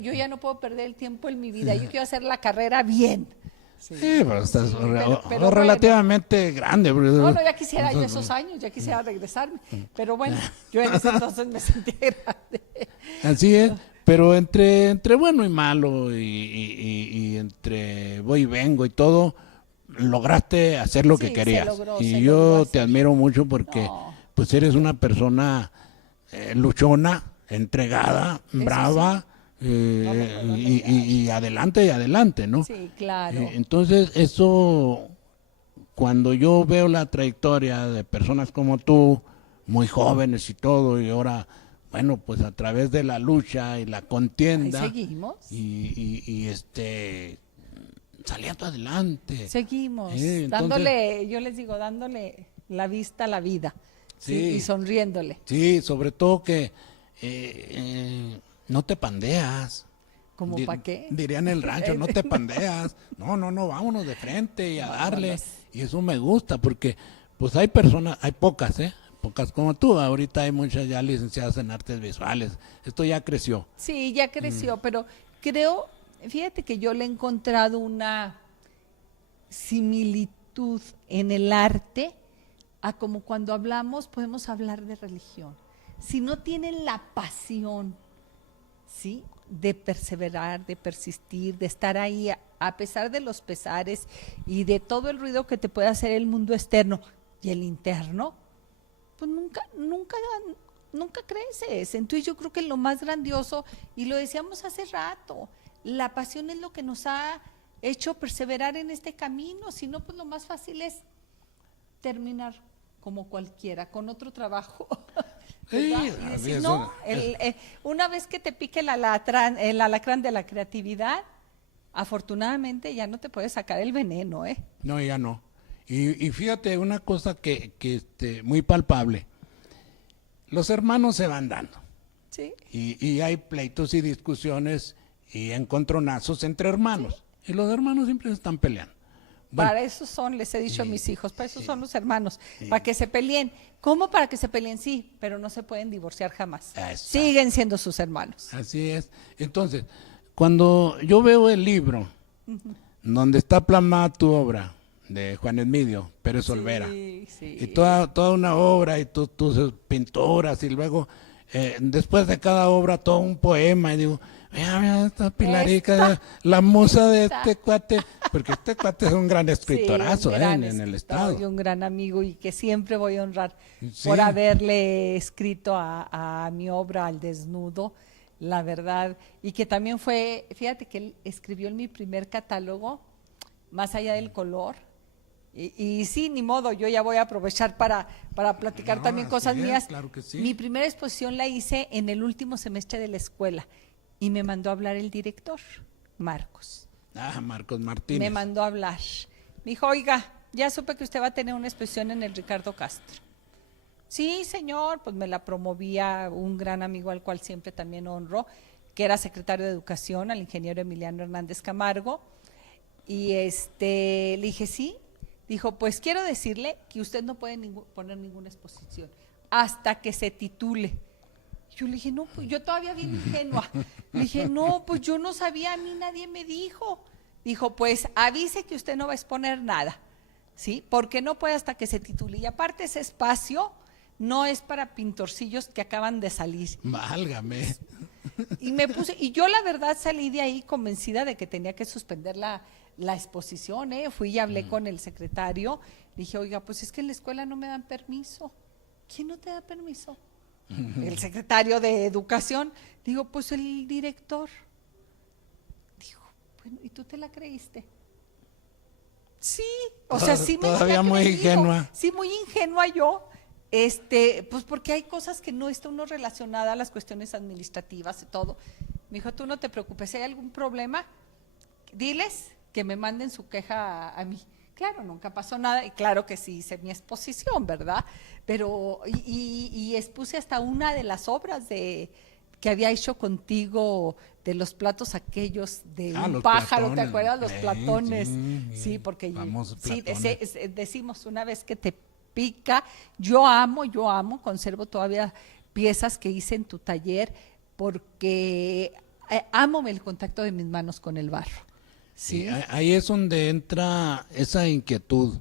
Yo ya no puedo perder el tiempo en mi vida, yo quiero hacer la carrera bien. Sí, pero estás Sí, pero relativamente grande. No, ya quisiera yo esos años, ya quisiera regresarme. Pero bueno, yo en ese entonces me sentía grande. Así es, pero entre bueno y malo y entre voy y vengo y todo, lograste hacer lo que Sí, querías. se logró Y yo te hacer. admiro mucho porque No. pues eres una persona luchona, entregada, Eso brava. Y adelante, ¿no? Sí, claro. Entonces, eso, cuando yo veo la trayectoria de personas como tú, muy jóvenes y todo, y ahora, bueno, pues a través de la lucha y la Ahí contienda, seguimos. saliendo adelante. Seguimos, Entonces, dándole, yo les digo, dándole la vista a la vida. Sí. Y sonriéndole. Sí, sobre todo que no te pandeas. ¿Cómo para qué? Diría en el rancho, no te pandeas. No, vámonos de frente y a darle. Vámonos. Y eso me gusta porque pues hay personas, hay pocas, pocas como tú. Ahorita hay muchas ya licenciadas en artes visuales. Esto ya creció. Sí, ya creció, pero creo, fíjate que yo le he encontrado una similitud en el arte a como cuando hablamos, podemos hablar de religión. Si no tienen la pasión, ¿sí?, de perseverar, de persistir, de estar ahí a pesar de los pesares y de todo el ruido que te puede hacer el mundo externo y el interno, pues nunca creces. Entonces yo creo que lo más grandioso, y lo decíamos hace rato, la pasión es lo que nos ha hecho perseverar en este camino. Si no, pues lo más fácil es terminar como cualquiera, con otro trabajo. Sí, Y decir, no, una vez que te pique el alacrán de la creatividad, afortunadamente ya no te puedes sacar el veneno, ¿eh? No, ya no. Y fíjate, una cosa que muy palpable. Los hermanos se van dando. Sí. Y hay pleitos y discusiones y encontronazos entre hermanos. ¿Sí? Y los hermanos siempre se están peleando. Bueno, Para eso son, les he dicho a mis hijos, para eso son los hermanos, para que se peleen. ¿Cómo para que se peleen? Sí, pero no se pueden divorciar jamás. Exacto. Siguen siendo sus hermanos. Así es. Entonces, cuando yo veo el libro donde está plasmada tu obra de Juan Edmidio Pérez Olvera, Sí. y toda una obra y tus pinturas, y luego después de cada obra todo un poema, y digo, mira esta Pilarica, la musa de este cuate, porque este cuate es un gran escritorazo, un gran en el escritor estado. y un gran amigo, y que siempre voy a honrar Sí. por haberle escrito a mi obra Al Desnudo, la verdad, y que también fue, fíjate que él escribió en mi primer catálogo, Más allá del color. Y sí, ni modo, yo ya voy a aprovechar para platicar No, también así cosas es, mías. claro que sí. Mi primera exposición la hice en el último semestre de la escuela y me mandó a hablar el director, Marcos. Marcos Martínez. Me mandó a hablar. Me dijo, oiga, ya supe que usted va a tener una exposición en el Ricardo Castro. Sí, señor, pues me la promovía un gran amigo al cual siempre también honro, que era secretario de Educación, al ingeniero Emiliano Hernández Camargo. Y le dije, sí. Dijo, pues quiero decirle que usted no puede poner ninguna exposición hasta que se titule. Yo le dije, no, pues yo todavía bien ingenua. Le dije, no, pues yo no sabía, a mí nadie me dijo. Dijo, pues avise que usted no va a exponer nada, ¿sí? Porque no puede hasta que se titule. Y aparte ese espacio no es para pintorcillos que acaban de salir. Válgame. Y yo la verdad salí de ahí convencida de que tenía que suspender la exposición, Fui y hablé con el secretario, dije, oiga, pues es que en la escuela no me dan permiso. ¿Quién no te da permiso? El secretario de Educación. Digo, pues el director. Dijo, bueno, ¿y tú te la creíste? Sí, o sea, sí me Todavía la muy creí, ingenua. Sí, muy ingenua yo. Pues porque hay cosas que no está uno relacionada a las cuestiones administrativas y todo. Me dijo, tú no te preocupes, si hay algún problema, diles que me manden su queja a mí. Claro, nunca pasó nada y claro que sí hice mi exposición, ¿verdad? Pero, y expuse hasta una de las obras que había hecho contigo, de los platos aquellos de un los pájaro, ¿te platones. acuerdas? Los platones. Sí, Sí, porque famosos sí, platones. decimos una vez que te pica, yo amo, conservo todavía piezas que hice en tu taller porque amo el contacto de mis manos con el barro. Sí, Sí, ahí es donde entra esa inquietud.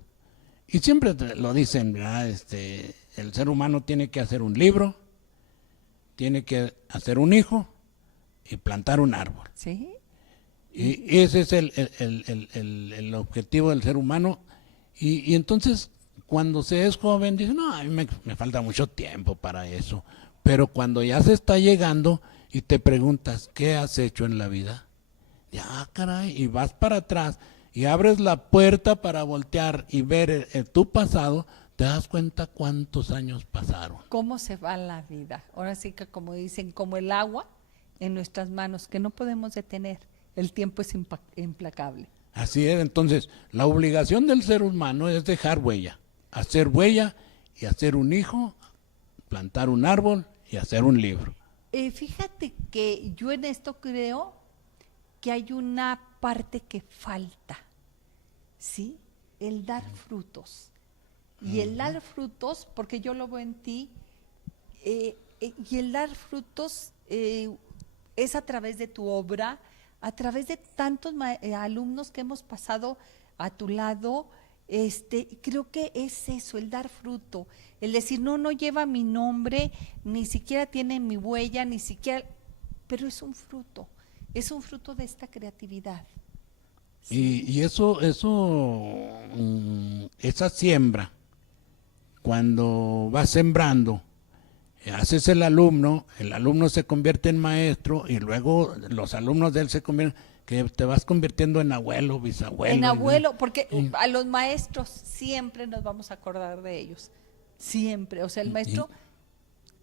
Y siempre lo dicen, ¿verdad? El ser humano tiene que hacer un libro, tiene que hacer un hijo y plantar un árbol. sí. Y ese es el objetivo del ser humano. Y entonces, cuando se es joven, dice, no, a mí me falta mucho tiempo para eso. Pero cuando ya se está llegando y te preguntas, ¿qué has hecho en la vida? Ya, caray, y vas para atrás y abres la puerta para voltear y ver tu pasado, te das cuenta cuántos años pasaron. ¿Cómo se va la vida? Ahora sí que como dicen, como el agua en nuestras manos, que no podemos detener. El tiempo es implacable. Así es, entonces, la obligación del ser humano es dejar huella, hacer huella y hacer un hijo, plantar un árbol y hacer un libro. Fíjate que yo en esto creo que hay una parte que falta, ¿sí? El dar frutos. Y el dar frutos, porque yo lo veo en ti, y el dar frutos es a través de tu obra, a través de tantos alumnos que hemos pasado a tu lado. Creo que es eso, el dar fruto, el decir, no lleva mi nombre, ni siquiera tiene mi huella, ni siquiera, pero es un fruto de esta creatividad. ¿Sí? Y eso, esa siembra, cuando vas sembrando, haces el alumno se convierte en maestro y luego los alumnos de él se convierten, que te vas convirtiendo en abuelo, bisabuelo. En abuelo, porque a los maestros siempre nos vamos a acordar de ellos, siempre. O sea, el maestro,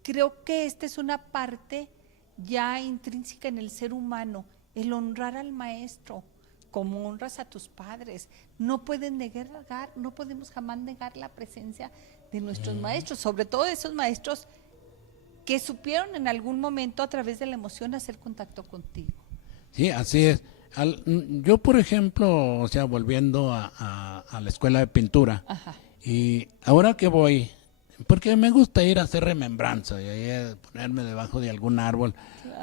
creo que esta es una parte ya intrínseca en el ser humano, el honrar al maestro, como honras a tus padres. No podemos jamás negar la presencia de nuestros maestros, sobre todo de esos maestros que supieron en algún momento a través de la emoción hacer contacto contigo. Sí, así es. Yo, por ejemplo, o sea, volviendo a la escuela de pintura, Ajá. y ahora que voy, porque me gusta ir a hacer remembranza, y ahí ponerme debajo de algún árbol.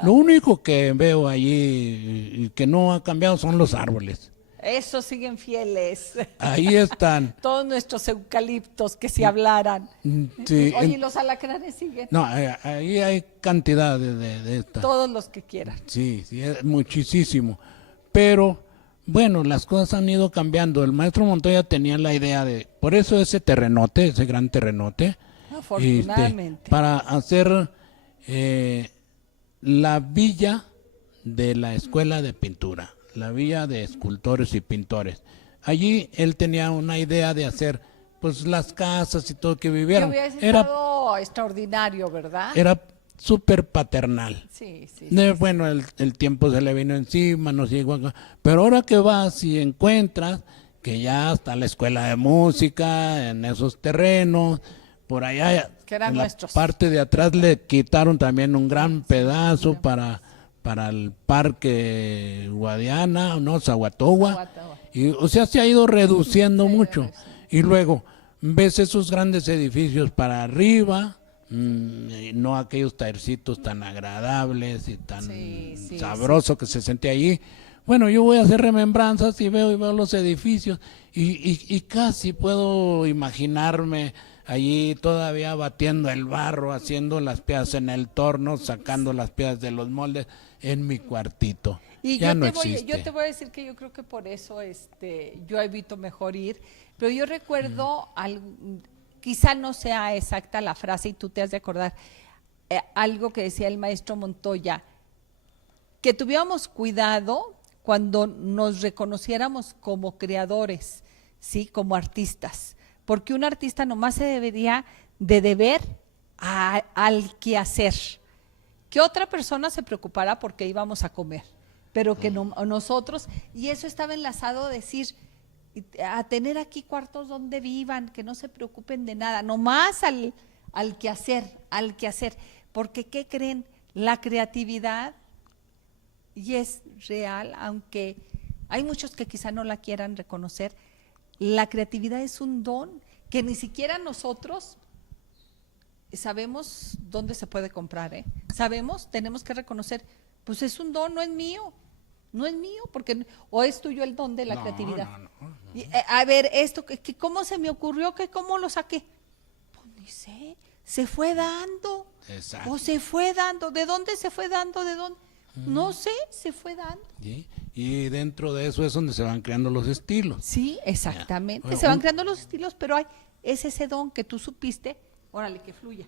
Lo único que veo allí y que no ha cambiado son los árboles. Esos siguen fieles. Ahí están. Todos nuestros eucaliptos que si hablaran. Sí, Oye, ¿y los alacranes siguen? no, ahí hay cantidad de estas. Todos los que quieran. Sí, es muchísimo. Pero, bueno, las cosas han ido cambiando. El maestro Montoya tenía la idea por eso ese terrenote, ese gran terrenote, Afortunadamente. para hacer la villa de la escuela de pintura, la villa de escultores y pintores. Allí él tenía una idea de hacer, pues, las casas y todo que Que vivieran. hubiera estado extraordinario, ¿verdad? Era súper paternal. Sí. Bueno, el tiempo se le vino encima, no llegó acá. Pero ahora que vas y encuentras que ya está la escuela de música en esos terrenos, por allá Que eran en nuestros. la parte de atrás le quitaron también un gran pedazo para el parque Guadiana, no, Zahuatogua. Zahuatogua. Y, o sea, se ha ido reduciendo Sí, mucho. Y luego ves esos grandes edificios para arriba, y no aquellos tallercitos tan agradables y tan Sí, sabroso que se sentía allí. Bueno, yo voy a hacer remembranzas y veo los edificios y casi puedo imaginarme allí todavía batiendo el barro, haciendo las piezas en el torno, sacando las piezas de los moldes en mi cuartito. Y ya no yo existe. te voy a decir que yo creo que por eso yo evito mejor ir, pero yo recuerdo, quizá no sea exacta la frase y tú te has de acordar, algo que decía el maestro Montoya, que tuviéramos cuidado cuando nos reconociéramos como creadores, ¿sí? Como artistas, porque un artista nomás se debería de deber al quehacer. Que otra persona se preocupara porque íbamos a comer, pero que no, nosotros, y eso estaba enlazado a decir, a tener aquí cuartos donde vivan, que no se preocupen de nada, nomás al quehacer, porque ¿qué creen? La creatividad, y es real, aunque hay muchos que quizá no la quieran reconocer, la creatividad es un don que ni siquiera nosotros sabemos dónde se puede comprar, ¿eh? Sabemos, tenemos que reconocer, pues es un don, no es mío, porque o es tuyo el don de la creatividad. No. Y, a ver, esto, ¿cómo se me ocurrió? ¿Cómo lo saqué? Pues ni sé, se fue dando. Exacto. O se fue dando. ¿De dónde se fue dando? ¿De dónde? No sé, se fue dando. ¿Sí? Y dentro de eso es donde se van creando los estilos. Sí, exactamente. Bueno, se van creando los estilos, pero es ese don que tú supiste, órale, que fluya.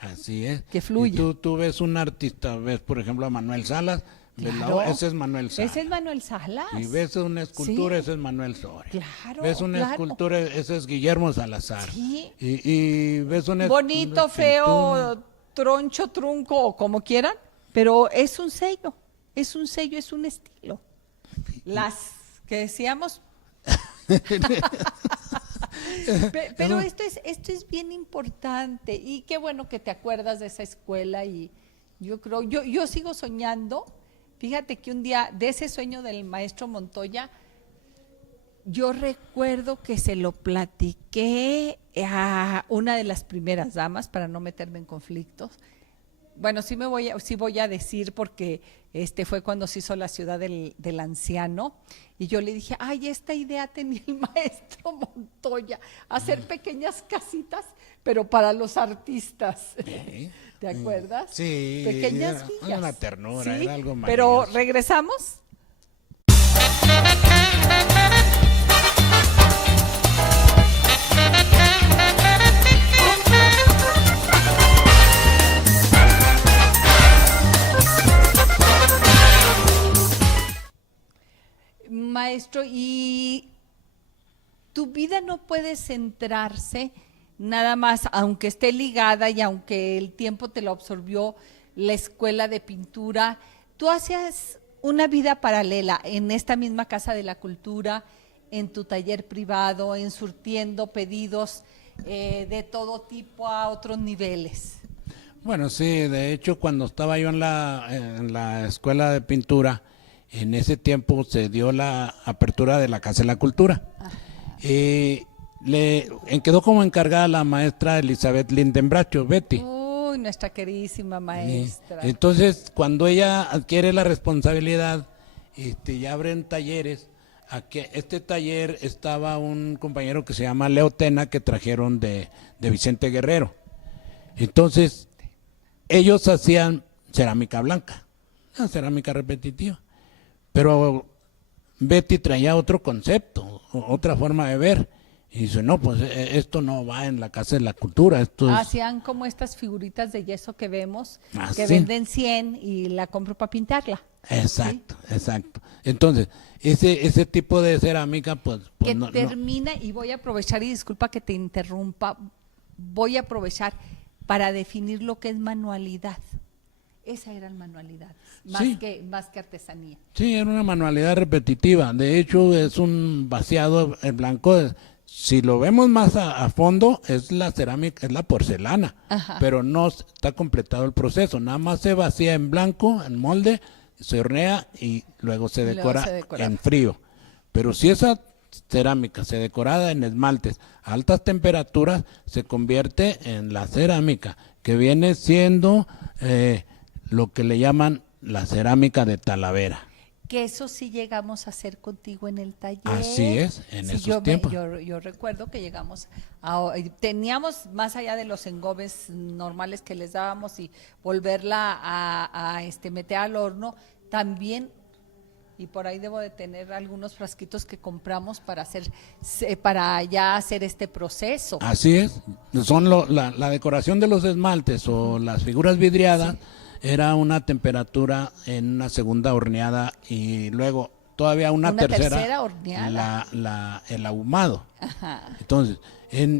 Así es. Que fluya. Y tú ves un artista, ves por ejemplo a Manuel Salas, Claro. ese es Manuel Salas. Ese es Manuel Salas. Y ves una escultura, Sí. ese es Manuel Soria. Claro, Ves una claro. escultura, ese es Guillermo Salazar. Sí. Y ves una Bonito, una feo, pintura. troncho, trunco, o como quieran, pero es un sello, es un estilo. Las que decíamos. Pero esto es bien importante, y qué bueno que te acuerdas de esa escuela, y yo creo, yo sigo soñando. Fíjate que un día, de ese sueño del maestro Montoya, yo recuerdo que se lo platiqué a una de las primeras damas, para no meterme en conflictos. Bueno, sí voy a decir, porque fue cuando se hizo la ciudad del anciano, y yo le dije, ay, esta idea tenía el maestro Montoya, hacer pequeñas casitas, pero para los artistas. Sí. ¿Te acuerdas? Sí, Pequeñas era villas. una ternura, Sí, era algo pero maravilloso. regresamos. Maestro, y tu vida no puede centrarse nada más, aunque esté ligada y aunque el tiempo te lo absorbió la escuela de pintura, tú hacías una vida paralela en esta misma Casa de la Cultura, en tu taller privado, en surtiendo pedidos de todo tipo a otros niveles. Bueno, sí, de hecho cuando estaba yo en la escuela de pintura, en ese tiempo se dio la apertura de la Casa de la Cultura. Quedó como encargada la maestra Elizabeth Lindenbracho, Betty. Uy, nuestra queridísima maestra. Entonces, cuando ella adquiere la responsabilidad, ya abren talleres. Este taller estaba un compañero que se llama Leo Tena, que trajeron de Vicente Guerrero. Entonces, ellos hacían cerámica blanca, una cerámica repetitiva. Pero Betty traía otro concepto, otra forma de ver. Y dice, no, pues esto no va en la Casa de la Cultura. Hacían como estas figuritas de yeso que vemos, que sí. venden 100 y la compro para pintarla. Exacto, ¿sí? Exacto. Entonces, ese tipo de cerámica, pues que no, termina, y voy a aprovechar, y disculpa que te interrumpa, voy a aprovechar para definir lo que es manualidad. Esa eran manualidades, sí. más que artesanía. Sí, era una manualidad repetitiva. De hecho, es un vaciado en blanco. Si lo vemos más a fondo, es la cerámica, es la porcelana. Ajá. Pero no está completado el proceso. Nada más se vacía en blanco, en molde, se hornea y luego se decora en frío. Pero si esa cerámica se decorada en esmaltes a altas temperaturas, se convierte en la cerámica, que viene siendo lo que le llaman la cerámica de Talavera. Que eso sí llegamos a hacer contigo en el taller. Así es, en esos tiempos. Yo recuerdo que teníamos, más allá de los engobes normales que les dábamos y volverla a meter al horno, también, y por ahí debo de tener algunos frasquitos que compramos para ya hacer este proceso. Así es, son la decoración de los esmaltes o las figuras vidriadas. Sí. Era una temperatura en una segunda horneada y luego todavía una tercera horneada. el ahumado. Ajá. Entonces,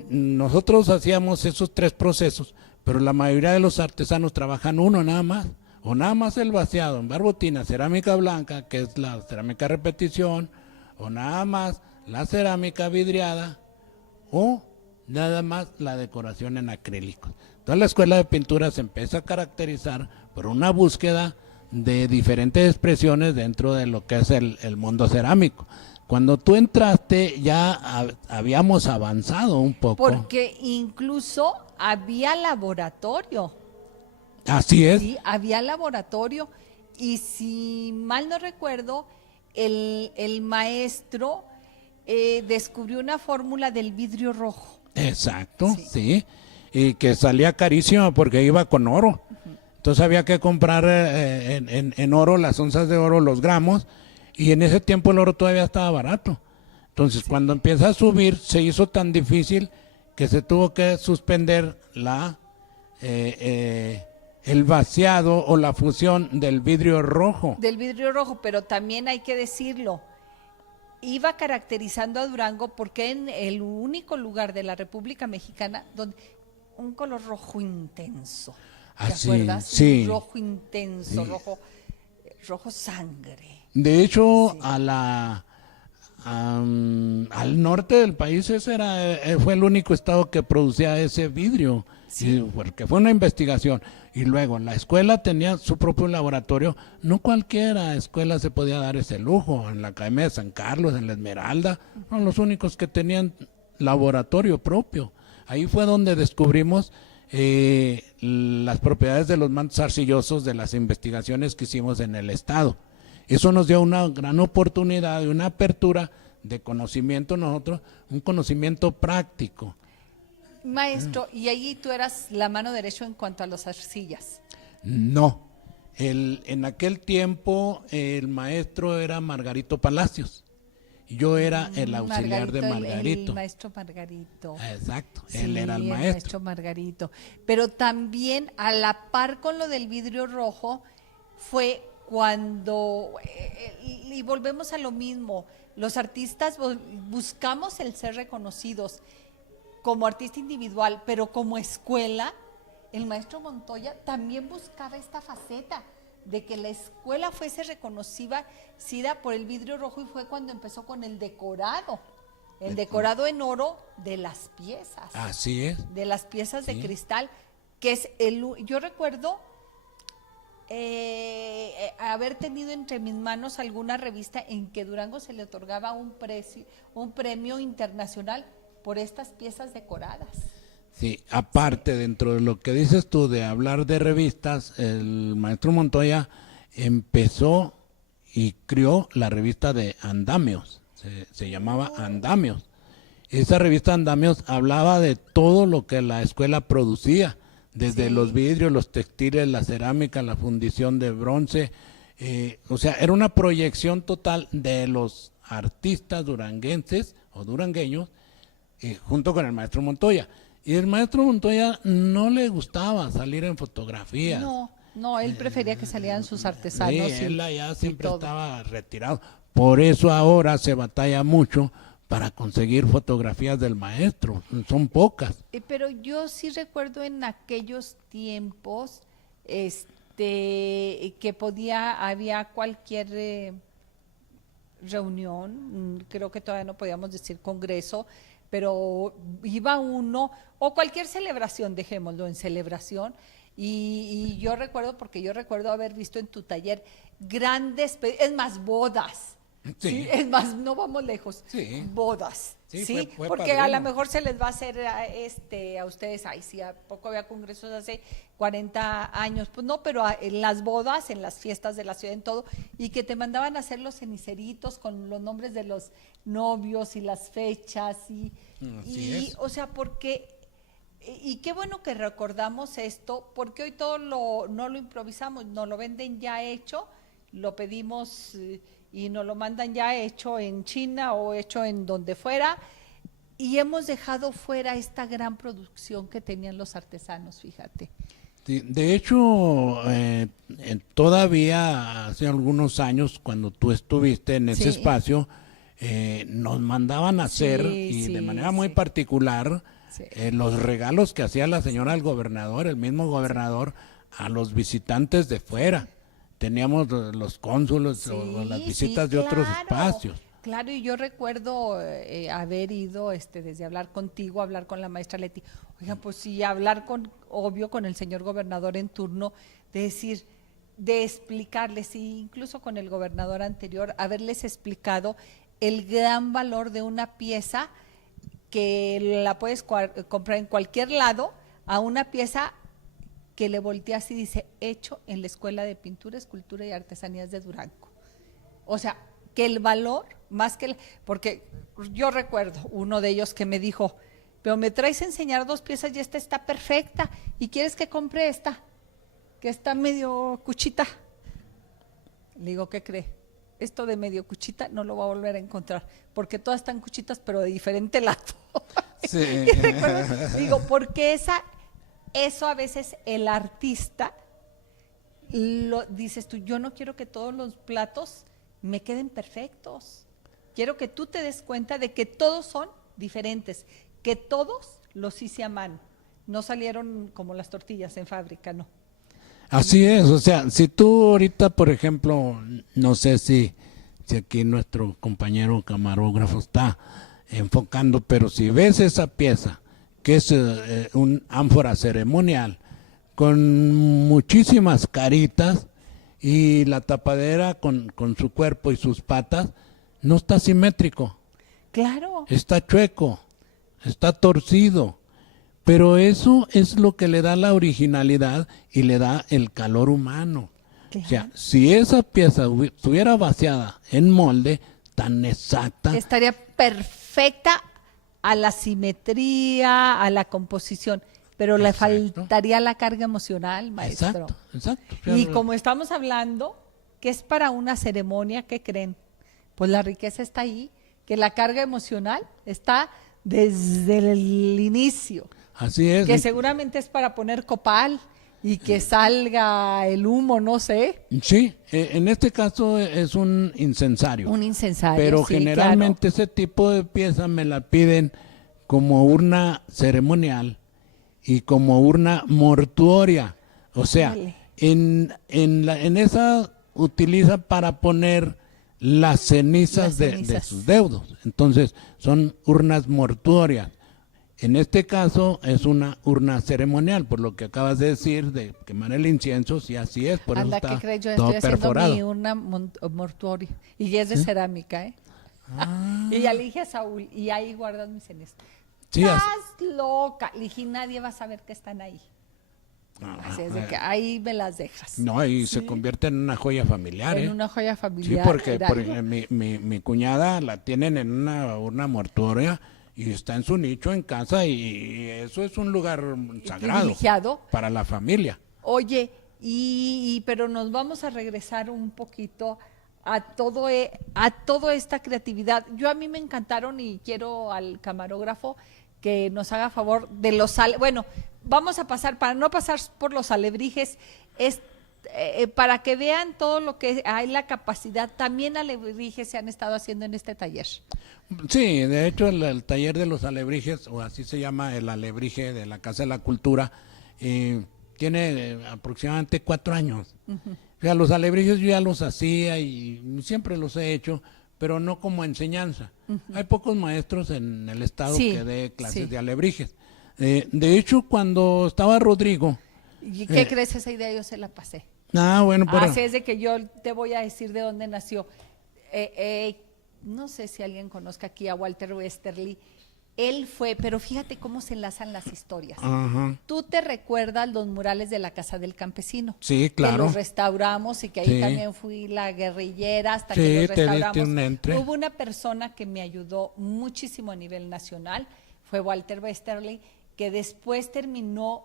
nosotros hacíamos esos 3 procesos, pero la mayoría de los artesanos trabajan uno nada más, o nada más el vaciado en barbotina, cerámica blanca, que es la cerámica a repetición, o nada más la cerámica vidriada, o nada más la decoración en acrílicos. Entonces la escuela de pintura se empieza a caracterizar por una búsqueda de diferentes expresiones dentro de lo que es el mundo cerámico. Cuando tú entraste ya habíamos avanzado un poco. Porque incluso había laboratorio. Así es. Sí, había laboratorio. Y si mal no recuerdo, el maestro descubrió una fórmula del vidrio rojo. Exacto, sí. Y que salía carísima porque iba con oro. Entonces había que comprar en oro, las onzas de oro, los gramos, y en ese tiempo el oro todavía estaba barato. Entonces cuando empieza a subir se hizo tan difícil que se tuvo que suspender el vaciado o la fusión del vidrio rojo. Del vidrio rojo, pero también hay que decirlo, iba caracterizando a Durango porque en el único lugar de la República Mexicana donde un color rojo intenso. ¿Te acuerdas? Sí. Un rojo intenso, Sí. rojo sangre. De hecho, Sí. Al norte del país ese fue el único estado que producía ese vidrio, Sí. porque fue una investigación. Y luego la escuela tenía su propio laboratorio. No cualquiera escuela se podía dar ese lujo. En la Academia de San Carlos, en la Esmeralda, fueron los únicos que tenían laboratorio propio. Ahí fue donde descubrimos las propiedades de los mantos arcillosos de las investigaciones que hicimos en el estado. Eso nos dio una gran oportunidad y una apertura de conocimiento nosotros, un conocimiento práctico. Maestro, y allí tú eras la mano derecha en cuanto a las arcillas. No, en aquel tiempo el maestro era Margarito Palacios. Yo era el auxiliar de Margarito. El maestro Margarito. Exacto, Sí, él era el el maestro. maestro Margarito. Pero también a la par con lo del vidrio rojo fue cuando, y volvemos a lo mismo, los artistas buscamos el ser reconocidos como artista individual, pero como escuela, el maestro Montoya también buscaba esta faceta de que la escuela fuese reconocida por el vidrio rojo, y fue cuando empezó con el decorado en oro de las piezas. Así es. De las piezas Sí. de cristal, que es yo recuerdo haber tenido entre mis manos alguna revista en que Durango se le otorgaba un premio internacional por estas piezas decoradas. Sí, aparte dentro de lo que dices tú de hablar de revistas, el maestro Montoya empezó y creó la revista de Andamios, se llamaba Andamios. Esa revista Andamios hablaba de todo lo que la escuela producía, desde Sí. los vidrios, los textiles, la cerámica, la fundición de bronce, o sea, era una proyección total de los artistas duranguenses o durangueños junto con el maestro Montoya. Y el maestro Montoya no le gustaba salir en fotografías. No, él prefería que salieran sus artesanos. Sí, él allá siempre todo. estaba retirado. Por eso ahora se batalla mucho para conseguir fotografías del maestro. Son pocas. Pero yo sí recuerdo en aquellos tiempos que había cualquier reunión, creo que todavía no podíamos decir congreso, pero iba uno, o cualquier celebración, dejémoslo en celebración, y yo recuerdo haber visto en tu taller grandes, es más, bodas. Sí. Es más, no vamos lejos. Sí. Bodas. Sí, Sí, fue porque a padrino. lo mejor se les va a hacer a ustedes, ay, sí, a poco había congresos hace 40 años, pues no, pero en las bodas, en las fiestas de la ciudad, en todo, y que te mandaban a hacer los ceniceritos con los nombres de los novios y las fechas, Así es. o sea, porque, y qué bueno que recordamos esto, porque hoy todo no lo improvisamos, nos lo venden ya hecho, lo pedimos y nos lo mandan ya hecho en China o hecho en donde fuera, y hemos dejado fuera esta gran producción que tenían los artesanos, fíjate. Sí, de hecho, todavía hace algunos años, cuando tú estuviste en ese Sí. espacio, nos mandaban a hacer, Sí, y de sí, manera muy sí, particular, sí. los regalos que hacía la señora al gobernador, el mismo gobernador, a los visitantes de fuera. Teníamos los cónsulos o las Sí, sí, visitas de otros claro. espacios. Claro, y yo recuerdo haber ido desde hablar contigo, hablar con la maestra Leti. Oiga, pues sí, hablar obvio, con el señor gobernador en turno, de decir, de explicarles, y incluso con el gobernador anterior, haberles explicado el gran valor de una pieza que la puedes comprar en cualquier lado, a una pieza que le volteas y dice, hecho en la Escuela de Pintura, Escultura y Artesanías de Durango. O sea, que el valor, más que porque yo recuerdo uno de ellos que me dijo, pero me traes a enseñar 2 piezas y esta está perfecta, y quieres que compre esta, que está medio cuchita. Le digo, ¿qué cree? Esto de medio cuchita no lo va a volver a encontrar, porque todas están cuchitas, pero de diferente lado. Sí. Y recuerdo, digo, porque eso a veces el artista lo dices tú, yo no quiero que todos los platos me queden perfectos. Quiero que tú te des cuenta de que todos son diferentes, que todos los hice a mano. No salieron como las tortillas en fábrica, no. Así es, o sea, si tú ahorita, por ejemplo, no sé si aquí nuestro compañero camarógrafo está enfocando, pero si ves esa pieza, que es un ánfora ceremonial, con muchísimas caritas y la tapadera con su cuerpo y sus patas, no está simétrico, Claro, está chueco, está torcido. Pero eso es lo que le da la originalidad y le da el calor humano. O sea, claro. si esa pieza estuviera vaciada en molde tan exacta, Estaría perfecta a la simetría, a la composición, pero le exacto, faltaría la carga emocional, maestro. exacto, exacto. O Y sea, como estamos hablando que es para una ceremonia, ¿qué creen? Pues la riqueza está ahí, que la carga emocional está desde el inicio, así es. que seguramente es para poner copal y que salga el humo, no sé, Sí, en este caso es un incensario. un incensario. Pero Sí, generalmente claro. ese tipo de pieza me la piden como urna ceremonial y como urna mortuoria. O sea, Ándale. en esa utiliza para poner las cenizas Las de cenizas. sus deudos. Entonces, son urnas mortuorias. En este caso es una urna ceremonial, por lo que acabas de decir, de quemar el incienso, sí, así es, por eso Anda, está ¿qué crees? Yo todo estoy haciendo perforado. mi urna mortuoria y es de cerámica, ¿eh? Y ya le dije a Saúl, y ahí guardas mis cenizas. Sí, Estás loca. Le dije, nadie va a saber que están ahí. Ah, Así es de que ahí me las dejas. no, y se convierte en una joya familiar, En ¿eh? una joya Sí, familiar. porque era mi cuñada la tienen en una urna mortuoria y está en su nicho en casa y eso es un lugar sagrado privilegiado. para la familia. Oye, pero nos vamos a regresar un poquito a toda esta creatividad. Yo a mí me encantaron y quiero al camarógrafo que nos haga favor de bueno, vamos a pasar, para no pasar por los alebrijes, para que vean todo lo que hay la capacidad, también alebrijes se han estado haciendo en este taller. Sí, de hecho el taller de los alebrijes, o así se llama el alebrije de la Casa de la Cultura, tiene aproximadamente 4 años. O sea, los alebrijes yo ya los hacía y siempre los he hecho, pero no como enseñanza. Hay pocos maestros en el estado Sí, que dé clases sí. de alebrijes. De hecho, cuando estaba Rodrigo... ¿Y qué crees? Esa idea yo se la pasé. bueno, pero... Así es de que yo te voy a decir de dónde nació. No sé si alguien conozca aquí a Walter Westerly. Él fue, pero fíjate cómo se enlazan las historias. Ajá. Tú te recuerdas los murales de la Casa del Campesino. Sí, claro. Que los restauramos y que ahí Sí. también fui la guerrillera hasta Sí, que los te diste restauramos. un entre. Hubo una persona que me ayudó muchísimo a nivel nacional, fue Walter Westerly, que después terminó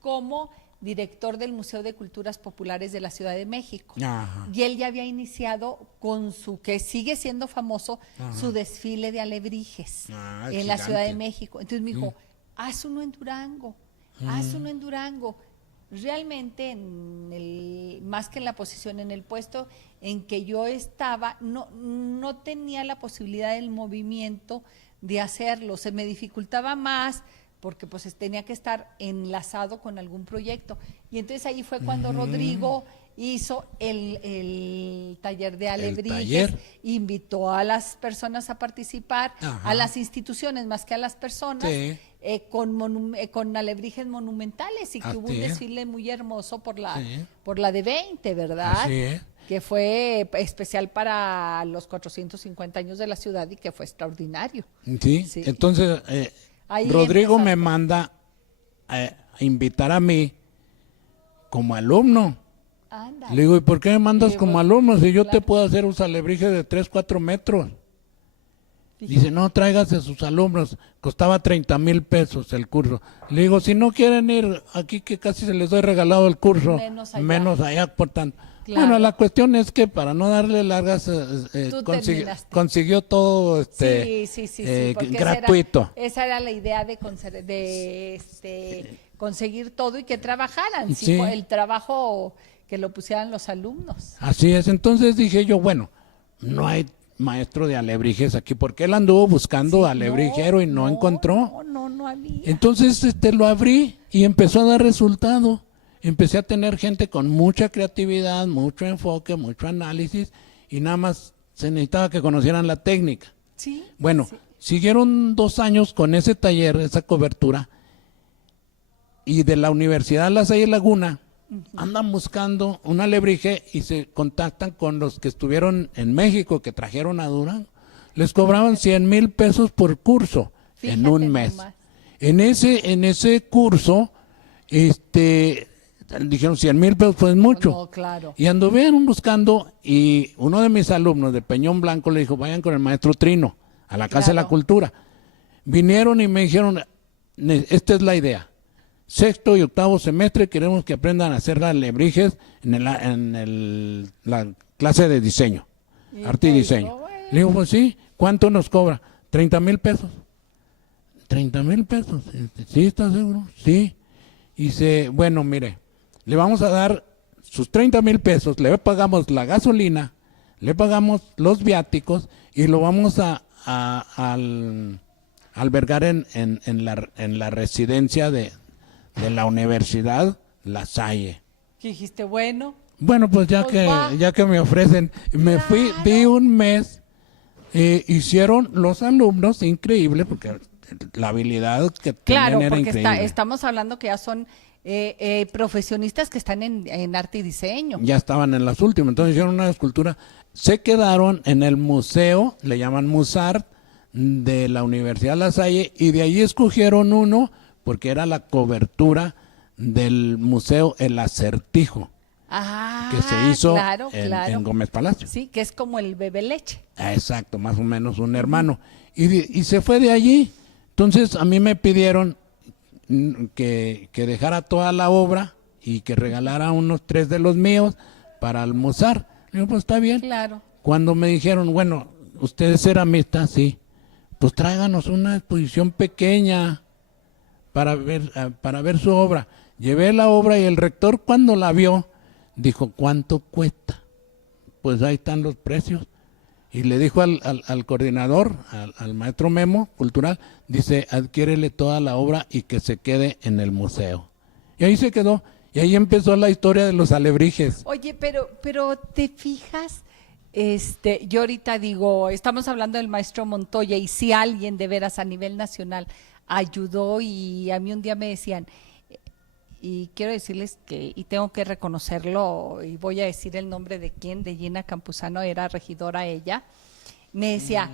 como director del Museo de Culturas Populares de la Ciudad de México. Ajá. Y él ya había iniciado con que sigue siendo famoso, su desfile de alebrijes en la Ciudad de gigante. México. Entonces me dijo, haz uno en Durango, haz uno en Durango. realmente más que en la posición, en el puesto en que yo estaba, no tenía la posibilidad del movimiento de hacerlo, se me dificultaba más porque pues tenía que estar enlazado con algún proyecto. Y entonces ahí fue cuando Rodrigo hizo el taller de alebrijes, invitó a las personas a participar, a las instituciones más que a las personas, con alebrijes monumentales, y que hubo un desfile muy hermoso por la de 20, ¿verdad? Así es. Que fue especial para los 450 años de la ciudad y que fue extraordinario. Sí, Sí. Entonces Rodrigo me manda a invitar a mí como alumno. Ándale. Le digo, ¿y por qué me mandas como alumno si yo claro, te puedo hacer un alebrije de 3, 4 metros? Dice, no, tráigase a sus alumnos. Costaba 30,000 pesos el curso. Le digo, si no quieren ir aquí, que casi se les doy regalado el curso, menos allá por tanto. Claro. Bueno, la cuestión es que para no darle largas, consiguió todo gratuito. Esa era la idea de conseguir todo y que trabajaran, sí. El trabajo que lo pusieran los alumnos. Así es, entonces dije yo, bueno, no hay maestro de alebrijes aquí, porque él anduvo buscando alebrijero y no encontró. No había. Entonces lo abrí y empezó a dar resultado. Empecé a tener gente con mucha creatividad, mucho enfoque, mucho análisis, y nada más se necesitaba que conocieran la técnica. Sí. Bueno, siguieron 2 años con ese taller, esa cobertura, y de la Universidad La Salle Laguna andan buscando un alebrije y se contactan con los que estuvieron en México, que trajeron a Durango. Les cobraban 100,000 pesos por curso. Fíjate, en un mes. Nomás. En ese curso, dijeron 100,000 pesos, pues mucho. No, claro. Y anduvieron buscando, y uno de mis alumnos de Peñón Blanco le dijo, vayan con el maestro Trino a la Casa de la Cultura. Vinieron y me dijeron, esta es la idea. 6º y 8º semestre queremos que aprendan a hacer alebrijes en la clase de diseño, arte y diseño. Le digo, pues sí, ¿cuánto nos cobra? 30,000 pesos. 30,000 pesos. ¿Sí, estás seguro? Sí. Y dice, bueno, mire, le vamos a dar sus 30,000 pesos, le pagamos la gasolina, le pagamos los viáticos y lo vamos a albergar en la residencia de la Universidad La Salle. Dijiste, bueno. Bueno, pues ya que me ofrecen, me fui, di un mes, hicieron los alumnos, increíble, porque la habilidad que tenían era increíble. Claro, porque estamos hablando que ya son profesionistas que están en arte y diseño. Ya estaban en las últimas, entonces hicieron una escultura. Se quedaron en el museo, le llaman Musart, de la Universidad La Salle, y de ahí escogieron uno, porque era la cobertura del museo El Acertijo, que se hizo en Gómez Palacio. Sí, que es como el Bebe Leche. Exacto, más o menos un hermano. Y se fue de allí. Entonces a mí me pidieron que dejara toda la obra y que regalara unos 3 de los míos para almorzar. Le digo, pues está bien. Claro. Cuando me dijeron, bueno, ustedes ceramistas, sí, pues tráiganos una exposición pequeña para ver su obra. Llevé la obra y el rector, cuando la vio, dijo, ¿cuánto cuesta? Pues ahí están los precios. Y le dijo al coordinador, al maestro Memo Cultural, dice, adquiérele toda la obra y que se quede en el museo. Y ahí se quedó. Y ahí empezó la historia de los alebrijes. Oye, pero ¿te fijas? Yo ahorita digo, estamos hablando del maestro Montoya, y si alguien de veras a nivel nacional ayudó, y a mí un día me decían, y quiero decirles que, y tengo que reconocerlo, y voy a decir el nombre de quién, de Gina Campuzano, era regidora ella, me decía,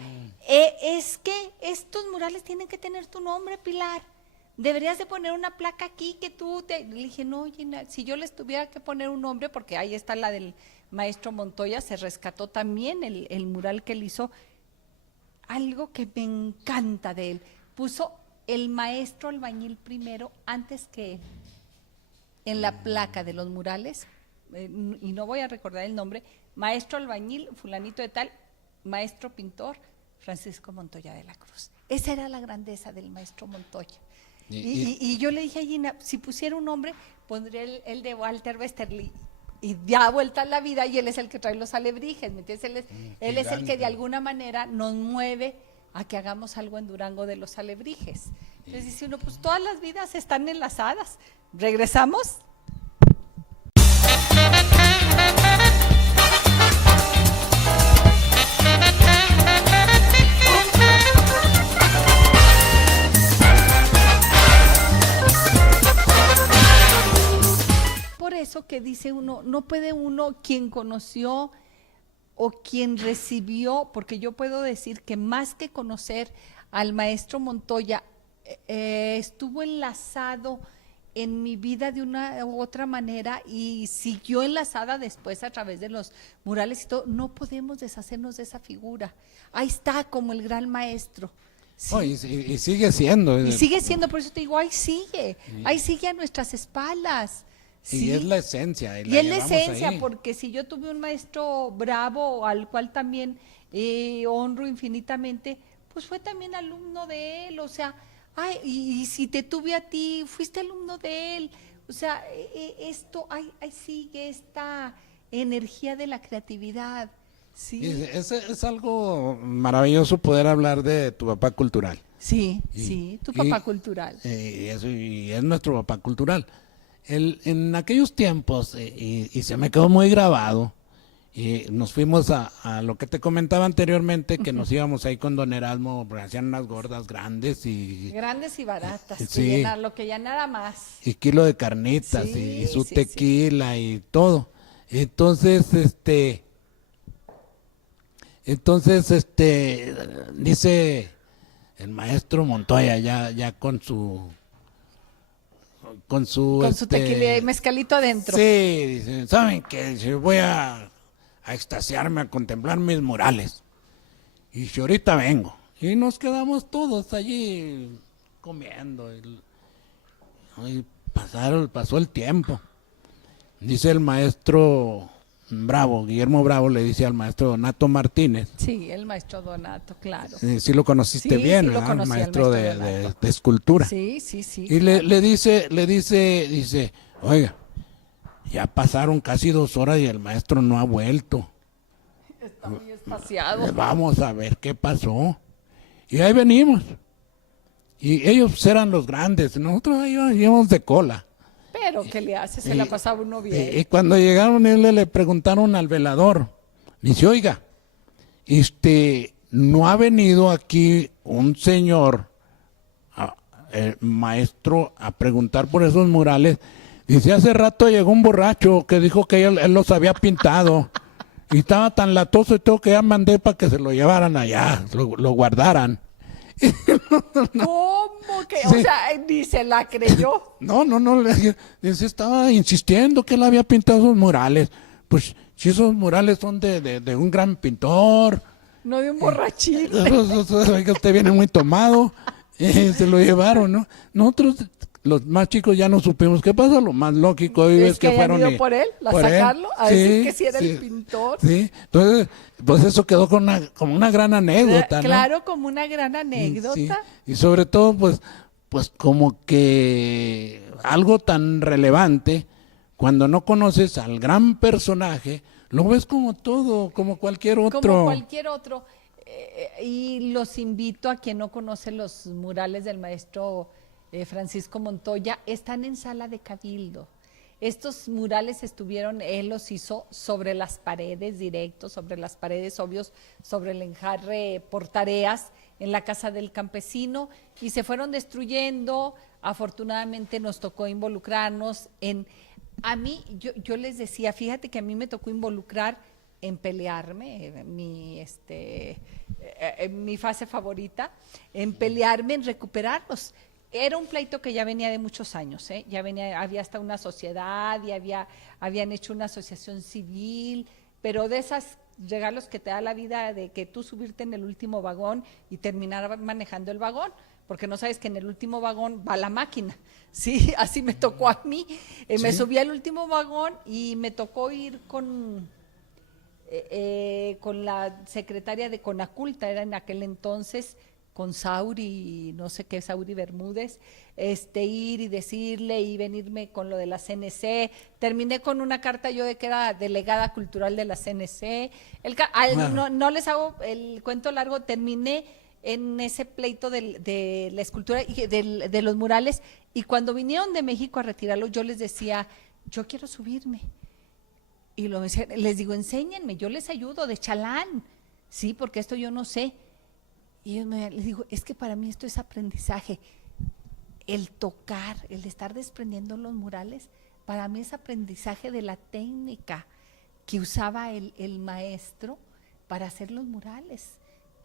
es que estos murales tienen que tener tu nombre, Pilar, deberías de poner una placa aquí que le dije, no, Gina, si yo les tuviera que poner un nombre, porque ahí está la del maestro Montoya, se rescató también el mural que él hizo, algo que me encanta de él, puso el maestro albañil primero antes que él. En la placa de los murales, y no voy a recordar el nombre, maestro albañil, fulanito de tal, maestro pintor, Francisco Montoya de la Cruz. Esa era la grandeza del maestro Montoya. Y yo le dije a Gina, si pusiera un nombre, pondría el de Walter Westerly. Y ya vuelta a la vida, y él es el que trae los alebrijes, ¿me entiendes? Él es el que de alguna manera nos mueve a que hagamos algo en Durango de los alebrijes. Entonces dice uno, pues todas las vidas están enlazadas. ¿Regresamos? Por eso que dice uno, no puede uno, quien conoció o quien recibió, porque yo puedo decir que más que conocer al maestro Montoya, estuvo enlazado en mi vida de una u otra manera y siguió enlazada después a través de los murales y todo. No podemos deshacernos de esa figura. Ahí está como el gran maestro. Sí. Oh, y sigue siendo. Y sigue siendo, por eso te digo, ahí sigue a nuestras espaldas. Sí. Y es la esencia. Y es la esencia, ahí. porque si yo tuve un maestro bravo, al cual también honro infinitamente, pues fue también alumno de él, o sea, ay, y si te tuve a ti, fuiste alumno de él, o sea, esto, ahí sigue esta energía de la creatividad. Sí, Es algo maravilloso poder hablar de tu papá cultural. sí, tu papá cultural. Y es nuestro papá cultural. En aquellos tiempos, y se me quedó muy grabado, y nos fuimos a lo que te comentaba anteriormente, que nos íbamos ahí con don Erasmo, porque hacían unas gordas grandes y baratas, sí, lo que ya nada más. y kilo de carnitas, Sí, y su sí, tequila y todo. Entonces, dice el maestro Montoya, ya con su tequila y mezcalito adentro. Sí, dice, ¿saben qué? Dice, voy a extasiarme, a contemplar mis murales. Y si ahorita vengo. Y nos quedamos todos allí comiendo. Y pasó el tiempo. Dice el maestro Guillermo Bravo, le dice al maestro Donato Martínez. Sí, el maestro Donato, claro. Sí lo conociste bien, sí lo ¿verdad? conocí, El maestro de escultura. Sí. Y le dice, oiga, ya pasaron casi 2 horas y el maestro no ha vuelto. Está muy espaciado. Vamos a ver qué pasó. Y ahí venimos. Y ellos eran los grandes, nosotros ahí íbamos de cola. Pero, ¿qué le hace? Se la pasaba uno bien. Y cuando llegaron, le preguntaron al velador. Dice, oiga, no ha venido aquí un señor, maestro, a preguntar por esos murales. Dice, hace rato llegó un borracho que dijo que él los había pintado. Y estaba tan latoso y todo que ya mandé para que se lo llevaran allá, lo guardaran. ¿Cómo que? Sí. O sea, ni se la creyó. No, dice, estaba insistiendo que él había pintado esos murales. Pues si esos murales son de un gran pintor. No de un borrachito. Oiga, usted viene muy tomado. Se lo llevaron, ¿no? Nosotros, los más chicos, ya no supimos qué pasa. Lo más lógico hoy es que hayan fueron ido por él, a por sacarlo, a él. decir que sí era el pintor. Sí, entonces, pues eso quedó como una gran anécdota, ¿no? Claro, como una gran anécdota. Sí. Y sobre todo, pues como que algo tan relevante, cuando no conoces al gran personaje, lo ves como todo, como cualquier otro. Como cualquier otro. Y los invito a quien no conoce los murales del maestro Francisco Montoya, están en Sala de Cabildo. Estos murales él los hizo sobre las paredes directos, sobre las paredes obvios, sobre el enjarre por tareas en la Casa del Campesino y se fueron destruyendo. Afortunadamente nos tocó involucrarnos a mí, yo les decía, fíjate que a mí me tocó involucrar en pelearme, mi fase favorita, en pelearme, en recuperarlos. Era un pleito que ya venía de muchos años, había hasta una sociedad y habían hecho una asociación civil, pero de esos regalos que te da la vida de que tú subirte en el último vagón y terminar manejando el vagón, porque no sabes que en el último vagón va la máquina, sí, así me tocó a mí, me subí al último vagón y me tocó ir con la secretaria de Conaculta, era en aquel entonces, con Sauri, no sé qué, Sauri Bermúdez, ir y decirle y venirme con lo de la CNC. Terminé con una carta yo de que era delegada cultural de la CNC. No les hago el cuento largo, terminé en ese pleito de la escultura y de los murales, y cuando vinieron de México a retirarlo, yo les decía, yo quiero subirme. Y les digo, enséñenme, yo les ayudo, de chalán, sí, porque esto yo no sé. Y les digo, es que para mí esto es aprendizaje. El tocar, el estar desprendiendo los murales, para mí es aprendizaje de la técnica que usaba el maestro para hacer los murales,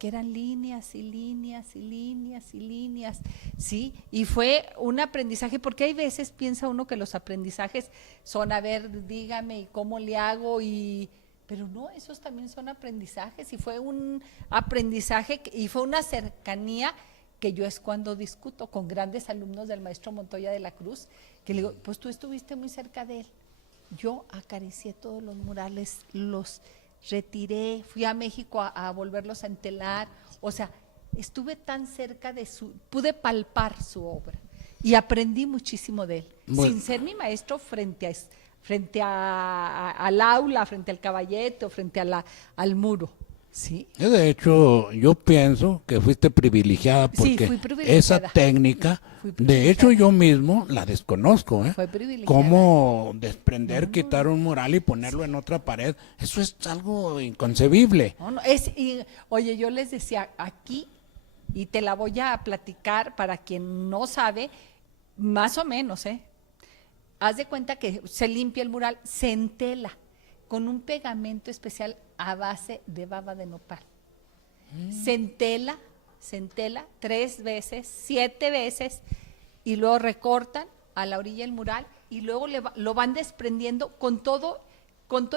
que eran líneas y líneas y líneas y líneas, ¿sí? Y fue un aprendizaje, porque hay veces piensa uno que los aprendizajes son, a ver, dígame, ¿y cómo le hago? Pero no, esos también son aprendizajes, y fue un aprendizaje y fue una cercanía que yo es cuando discuto con grandes alumnos del maestro Montoya de la Cruz, que le digo, pues tú estuviste muy cerca de él. Yo acaricié todos los murales, los retiré, fui a México a volverlos a entelar, o sea, estuve tan cerca pude palpar su obra y aprendí muchísimo de él, sin ser mi maestro al aula, frente al caballete, frente al muro. Sí. De hecho, yo pienso que fuiste privilegiada porque fui privilegiada. Esa técnica, de hecho yo mismo la desconozco, Fue privilegiada. Cómo desprender, quitar un mural y ponerlo en otra pared, eso es algo inconcebible. Oye, yo les decía aquí, y te la voy a platicar para quien no sabe, más o menos, haz de cuenta que se limpia el mural, se entela con un pegamento especial a base de baba de nopal. Se entela 3 veces, 7 veces, y luego recortan a la orilla del mural y luego lo van desprendiendo con todo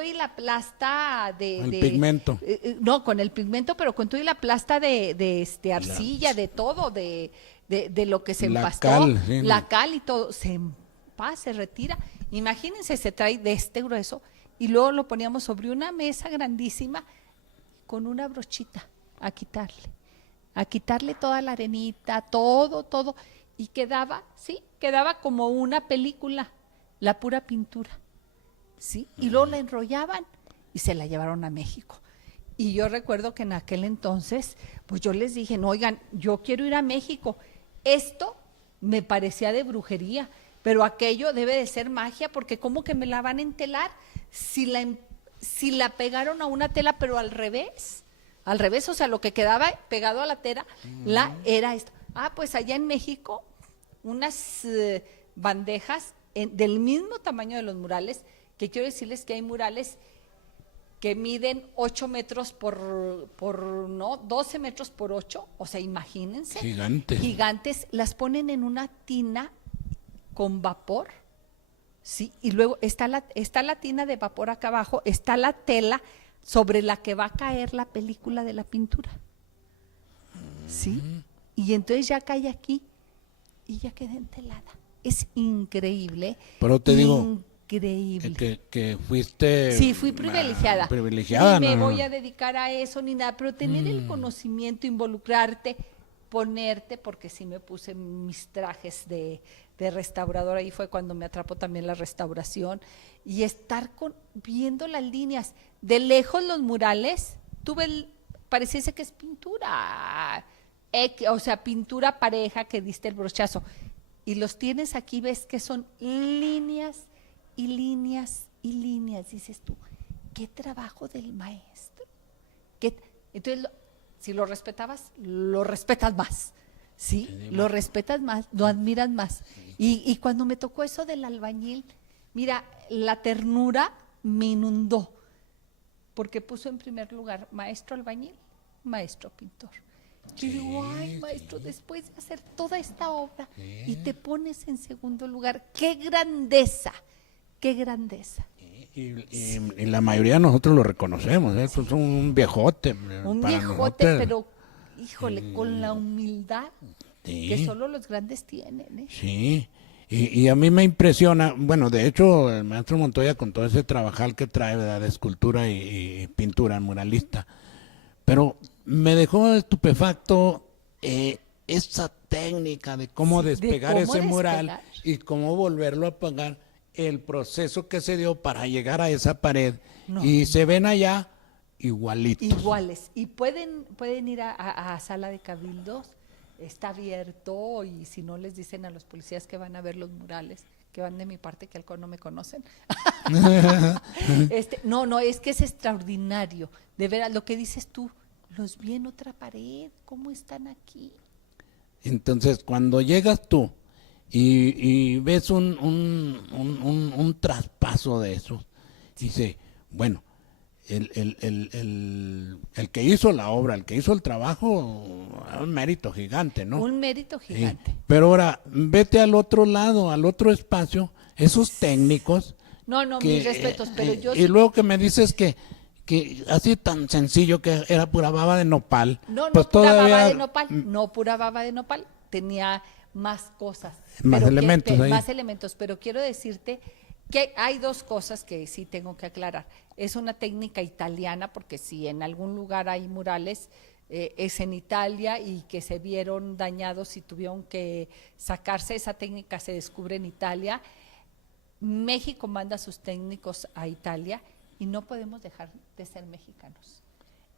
y la plasta de pigmento. No, con el pigmento, pero con todo y la plasta de arcilla, de todo, de lo que se empastó, la cal y todo, se retira. Imagínense, se trae de este grueso y luego lo poníamos sobre una mesa grandísima con una brochita a quitarle toda la arenita, todo, y quedaba como una película, la pura pintura, ¿sí? Y luego la enrollaban y se la llevaron a México. Y yo recuerdo que en aquel entonces, pues yo les dije, no, oigan, yo quiero ir a México. Esto me parecía de brujería, pero aquello debe de ser magia, porque ¿cómo que me la van a entelar si la pegaron a una tela, pero al revés, o sea, lo que quedaba pegado a la tela era esto. Pues allá en México, unas bandejas del mismo tamaño de los murales, que quiero decirles que hay murales que miden 8 metros por 12 metros por 8, o sea, imagínense. Gigantes, las ponen en una tina con vapor, ¿sí? Y luego está la tina de vapor acá abajo, está la tela sobre la que va a caer la película de la pintura, ¿sí? Y entonces ya cae aquí y ya queda entelada. Es increíble. Pero te digo, increíble. Que fuiste... Sí, fui privilegiada. Ni me voy a dedicar a eso ni nada, pero tener el conocimiento, involucrarte, ponerte, porque sí me puse mis trajes de restaurador, ahí fue cuando me atrapó también la restauración, y estar viendo las líneas, de lejos los murales, pareciese que es pintura, o sea, pintura pareja que diste el brochazo, y los tienes aquí, ves que son líneas y líneas y líneas, dices tú, qué trabajo del maestro. Entonces, si lo respetabas, lo respetas más, ¿sí? Lo respetas más, lo admiras más. Y cuando me tocó eso del albañil, mira, la ternura me inundó, porque puso en primer lugar maestro albañil, maestro pintor. Yo digo, ay, maestro, después de hacer toda esta obra y te pones en segundo lugar, ¡qué grandeza! ¡Qué grandeza! Y la mayoría de nosotros lo reconocemos, pues un viejote. Un viejote, pero, híjole, con la humildad que solo los grandes tienen. Sí, y a mí me impresiona, bueno, de hecho, el maestro Montoya con todo ese trabajal que trae, ¿verdad?, de escultura y pintura, muralista, pero me dejó estupefacto esa técnica de cómo Sí, de despegar cómo ese mural despegar. y cómo volverlo a apagar, el proceso que se dio para llegar a esa pared, No. y se ven allá igualitos. Iguales. Y pueden ir a sala de cabildos, está abierto, y si no les dicen a los policías que van a ver los murales, que van de mi parte, que no me conocen. No, es que es extraordinario. De veras, lo que dices tú, los vi en otra pared, ¿cómo están aquí? Entonces, cuando llegas tú y ves un traspaso de eso, dice, bueno, el que hizo la obra, el que hizo el trabajo, un mérito gigante, ¿no? Un mérito gigante. Sí. Pero ahora, vete al otro lado, al otro espacio, esos técnicos. No, mis respetos, pero yo y sí. luego que me dices que así tan sencillo, que era pura baba de nopal. No, pues pura todavía, baba de nopal, no pura baba de nopal, tenía más cosas. Más pero elementos ahí. Más elementos, pero quiero decirte que hay dos cosas que sí tengo que aclarar. Es una técnica italiana, porque si en algún lugar hay murales, es en Italia, y que se vieron dañados y tuvieron que sacarse. Esa técnica se descubre en Italia. México manda a sus técnicos a Italia y no podemos dejar de ser mexicanos.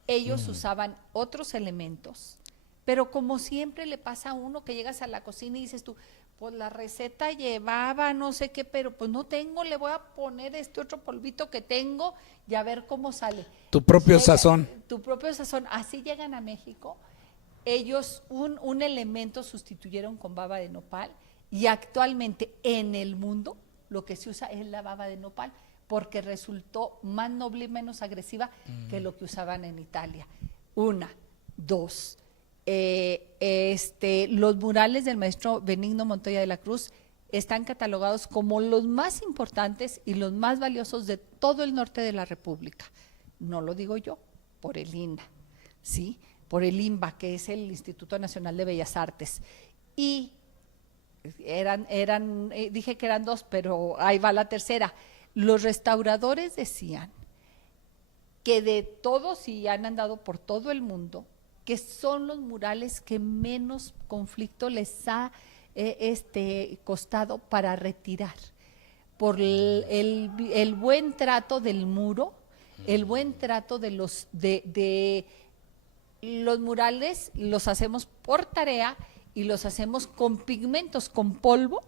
Ellos usaban otros elementos, pero como siempre le pasa a uno, que llegas a la cocina y dices tú, pues la receta llevaba no sé qué, pero pues no tengo, le voy a poner este otro polvito que tengo y a ver cómo sale. Tu propio sazón. Tu propio sazón. Así llegan a México. Ellos un elemento sustituyeron con baba de nopal, y actualmente en el mundo lo que se usa es la baba de nopal, porque resultó más noble y menos agresiva que lo que usaban en Italia. Una, dos, los murales del maestro Benigno Montoya de la Cruz están catalogados como los más importantes y los más valiosos de todo el norte de la República. No lo digo yo, por el INA, ¿sí? Por el INBA, que es el Instituto Nacional de Bellas Artes. Y dije que eran dos, pero ahí va la tercera. Los restauradores decían que de todos, y han andado por todo el mundo, que son los murales que menos conflicto les ha costado para retirar, por el buen trato del muro, el buen trato de los murales. Los hacemos por tarea y los hacemos con pigmentos, con polvo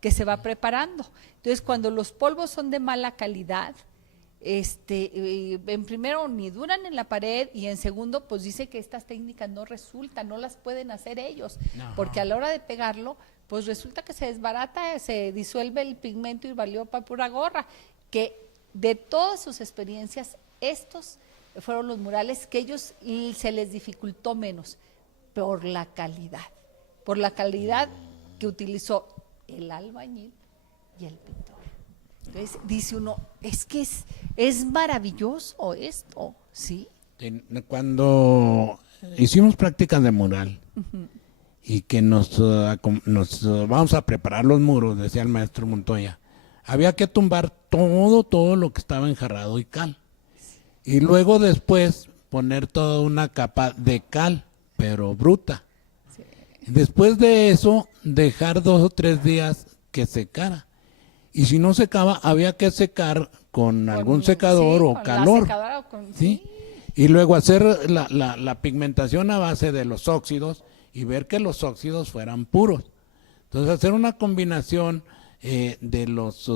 que se va preparando. Entonces, cuando los polvos son de mala calidad, en primero ni duran en la pared, y en segundo, pues dice que estas técnicas no resultan, no las pueden hacer ellos, porque a la hora de pegarlo, pues resulta que se desbarata, se disuelve el pigmento y valió para pura gorra. Que de todas sus experiencias, estos fueron los murales que ellos se les dificultó menos, por la calidad que utilizó el albañil y el pintor. Entonces dice uno, es que es maravilloso esto, ¿sí? Cuando hicimos prácticas de mural y que nos vamos a preparar los muros, decía el maestro Montoya, había que tumbar todo lo que estaba enjarrado y cal. Y luego después poner toda una capa de cal, pero bruta. Sí. Después de eso, dejar 2 o 3 días que secara. Y si no secaba, había que secar con algún secador o calor. ¿Sí? Y luego hacer la pigmentación a base de los óxidos y ver que los óxidos fueran puros. Entonces, hacer una combinación de los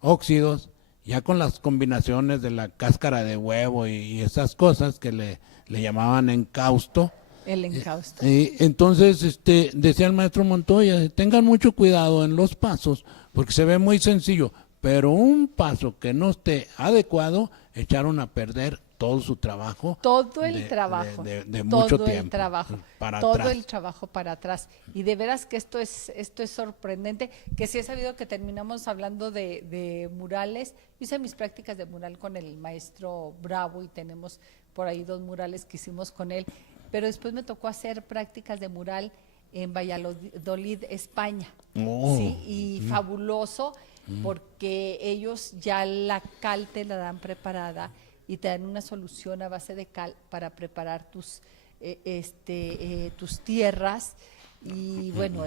óxidos, ya con las combinaciones de la cáscara de huevo y esas cosas que le llamaban encausto. El encausto. Entonces, decía el maestro Montoya, tengan mucho cuidado en los pasos, porque se ve muy sencillo, pero un paso que no esté adecuado, echaron a perder todo su trabajo. Todo el trabajo. De mucho tiempo. Todo el trabajo para atrás. Y de veras que esto es sorprendente, que sí he sabido que terminamos hablando de murales. Hice mis prácticas de mural con el maestro Bravo y tenemos por ahí 2 murales que hicimos con él. Pero después me tocó hacer prácticas de mural en Valladolid, España. Sí, y fabuloso, porque ellos ya la cal te la dan preparada y te dan una solución a base de cal para preparar tus tus tierras y bueno,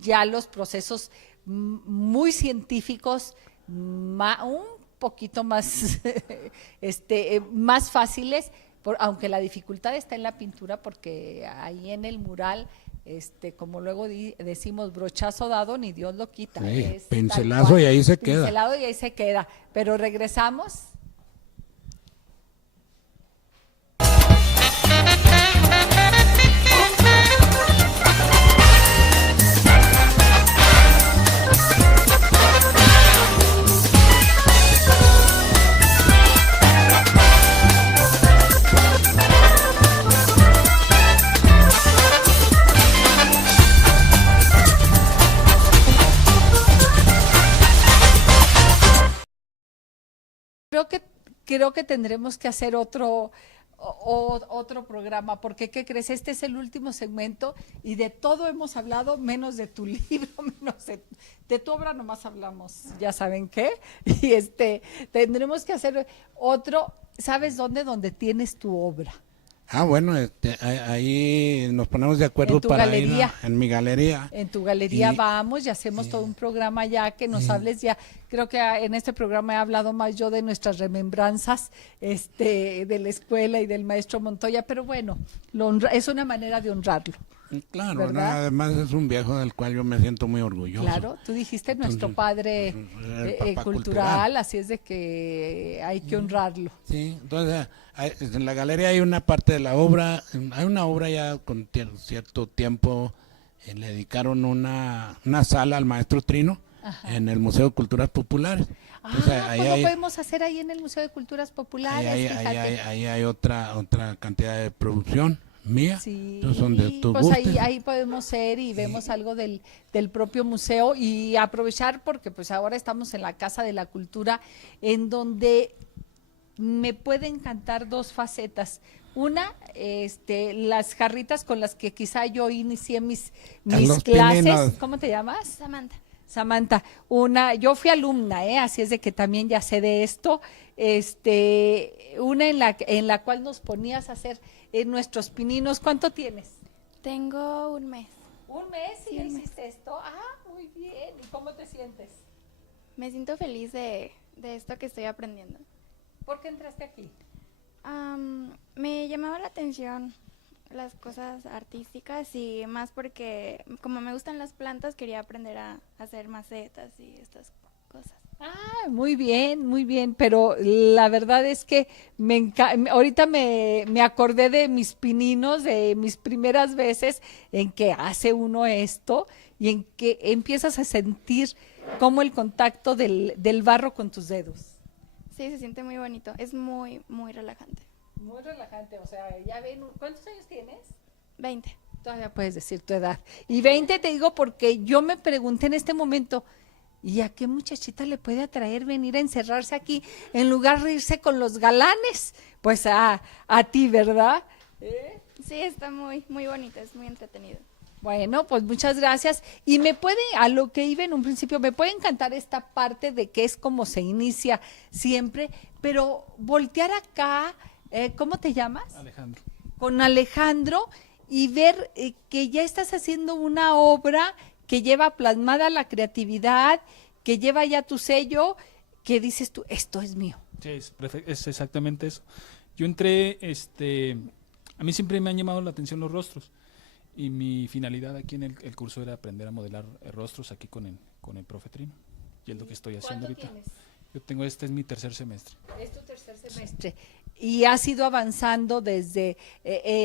ya los procesos muy científicos, un poquito más, más fáciles, aunque la dificultad está en la pintura, porque ahí en el mural, como luego decimos, brochazo dado, ni Dios lo quita. Sí, pincelazo y ahí se queda. Pincelado y ahí se queda. Pero regresamos. Creo que tendremos que hacer otro programa, porque ¿qué crees? Este es el último segmento y de todo hemos hablado, menos de tu libro, menos de tu obra nomás hablamos, ya saben qué, y tendremos que hacer otro, ¿sabes dónde? Donde tienes tu obra. Ah, bueno, ahí nos ponemos de acuerdo En tu para galería. ir en mi galería. En tu galería vamos y hacemos todo un programa ya que nos hables ya. Creo que en este programa he hablado más yo de nuestras remembranzas de la escuela y del maestro Montoya, pero bueno, es una manera de honrarlo. Claro, no, además es un viejo del cual yo me siento muy orgulloso. Claro, tú dijiste nuestro padre cultural, así es de que hay que honrarlo. Sí, entonces en la galería hay una parte de la obra, hay una obra ya con cierto tiempo, le dedicaron una sala al maestro Trino. Ajá. En el Museo de Culturas Populares. Entonces, pues lo podemos hacer ahí en el Museo de Culturas Populares. Ahí hay otra cantidad de producción mía. Sí, son de tu pues gusto. ahí podemos ir y vemos algo del propio museo y aprovechar porque pues ahora estamos en la Casa de la Cultura, en donde me puede encantar dos facetas. Una, las jarritas con las que quizá yo inicié mis clases. Pininos. ¿Cómo te llamas? Samantha, yo fui alumna, así es de que también ya sé de esto, una en la cual nos ponías a hacer nuestros pininos. ¿Cuánto tienes? Tengo un mes. ¿Un mes? ¿Y ya hiciste esto? Ah, muy bien. ¿Y cómo te sientes? Me siento feliz de esto que estoy aprendiendo. ¿Por qué entraste aquí? Me llamaba la atención las cosas artísticas y más porque como me gustan las plantas quería aprender a hacer macetas y estas cosas. Ah, muy bien, pero la verdad es que ahorita me acordé de mis pininos, de mis primeras veces en que hace uno esto y en que empiezas a sentir como el contacto del barro con tus dedos. Sí, se siente muy bonito, es muy, muy relajante. Muy relajante, o sea, ya ven, ¿cuántos años tienes? 20. Todavía puedes decir tu edad. Y 20 te digo porque yo me pregunté en este momento, ¿y a qué muchachita le puede atraer venir a encerrarse aquí en lugar de irse con los galanes? Pues a ti, ¿verdad? Sí, está muy, muy bonito, es muy entretenido. Bueno, pues muchas gracias. Y a lo que iba en un principio, me puede encantar esta parte de que es como se inicia siempre, pero voltear acá, ¿cómo te llamas? Alejandro. Con Alejandro y ver que ya estás haciendo una obra que lleva plasmada la creatividad, que lleva ya tu sello, que dices tú, esto es mío. Sí, es exactamente eso. Yo entré, a mí siempre me han llamado la atención los rostros y mi finalidad aquí en el curso era aprender a modelar rostros aquí con el profe Trino. Y es lo que estoy haciendo ahorita. ¿Cuánto tienes? Yo tengo, este es mi tercer semestre. Es tu tercer semestre. Y has ido avanzando desde,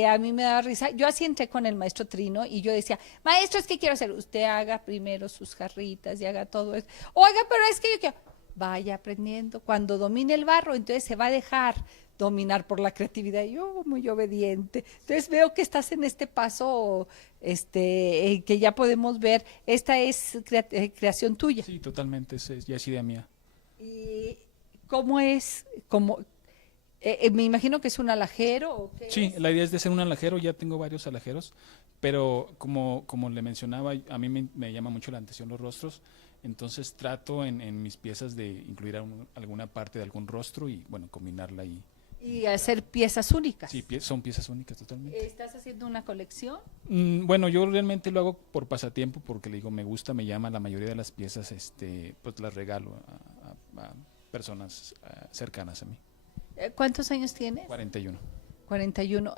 a mí me daba risa, yo así entré con el maestro Trino y yo decía, maestro, es que quiero hacer, usted haga primero sus jarritas y haga todo eso. Oiga, pero es que yo quiero, vaya aprendiendo, cuando domine el barro, entonces se va a dejar dominar por la creatividad. Y yo muy obediente. Entonces veo que estás en este paso, que ya podemos ver, esta es creación tuya. Sí, totalmente, ya es idea mía. ¿Y cómo es? Me imagino que es un alajero. ¿O qué sí, es? La idea es de ser un alajero, ya tengo varios alajeros, pero como le mencionaba, a mí me llama mucho la atención los rostros, entonces trato en mis piezas de incluir alguna parte de algún rostro y bueno, combinarla ahí. Y hacer piezas únicas. Sí, son piezas únicas totalmente. ¿Estás haciendo una colección? Bueno, yo realmente lo hago por pasatiempo porque le digo, me gusta, me llama, la mayoría de las piezas pues las regalo a personas cercanas a mí. ¿Cuántos años tienes? 41. 41.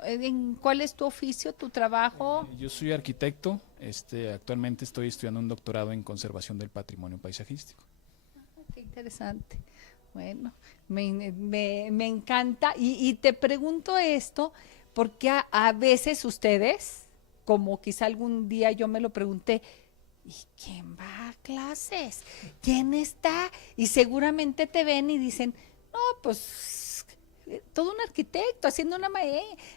¿Cuál es tu oficio, tu trabajo? Yo soy arquitecto, actualmente estoy estudiando un doctorado en conservación del patrimonio paisajístico. Qué interesante. Bueno, me encanta y te pregunto esto porque a veces ustedes, como quizá algún día yo me lo pregunté, ¿y quién va a clases? ¿Quién está? Y seguramente te ven y dicen, no, pues todo un arquitecto haciendo una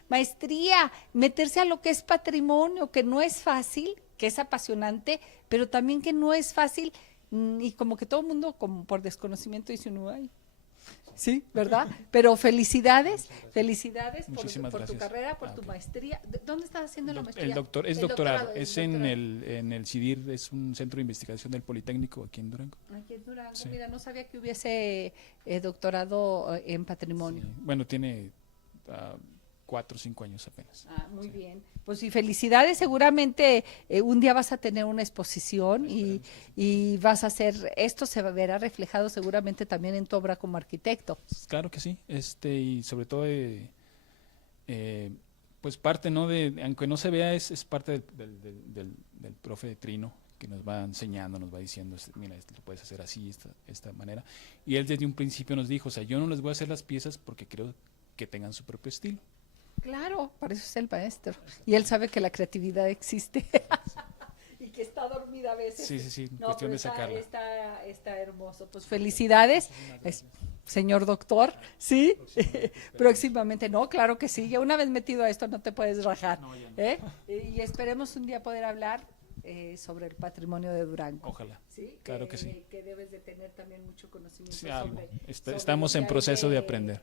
maestría, meterse a lo que es patrimonio, que no es fácil, que es apasionante, pero también que no es fácil. Y como que todo el mundo, como por desconocimiento, dice uno, ay, sí, ¿verdad? Pero felicidades Muchísimas por tu gracias. carrera, por tu Ok. maestría. ¿Dónde estás haciendo la maestría? Es El doctorado, es en doctorado. el CIDIR, es un centro de investigación del Politécnico aquí en Durango. Aquí en Durango. Sí. Mira, no sabía que hubiese doctorado en patrimonio. Sí. Bueno, tiene 4 o 5 años apenas. Ah, muy bien. Pues y felicidades, seguramente un día vas a tener una exposición y vas a hacer, esto se verá reflejado seguramente también en tu obra como arquitecto. Claro que sí, y sobre todo, pues parte, ¿no? Aunque no se vea, es parte del profe Trino, que nos va enseñando, nos va diciendo, mira, esto lo puedes hacer así, esta manera. Y él desde un principio nos dijo, o sea, yo no les voy a hacer las piezas porque creo que tengan su propio estilo. Claro, para eso es el maestro. Y él sabe que la creatividad existe. Y que está dormida a veces. Sí, No, cuestión pero de sacarla. está hermoso. Pues felicidades, señor doctor. ¿Sí? Próximamente. No, claro que sí. Ya una vez metido a esto no te puedes rajar. ¿Eh? Y esperemos un día poder hablar sobre el patrimonio de Durango. Ojalá. ¿Sí? Claro que sí. Que debes de tener también mucho conocimiento Sí, algo. sobre Estamos lo en que hay proceso de aprender.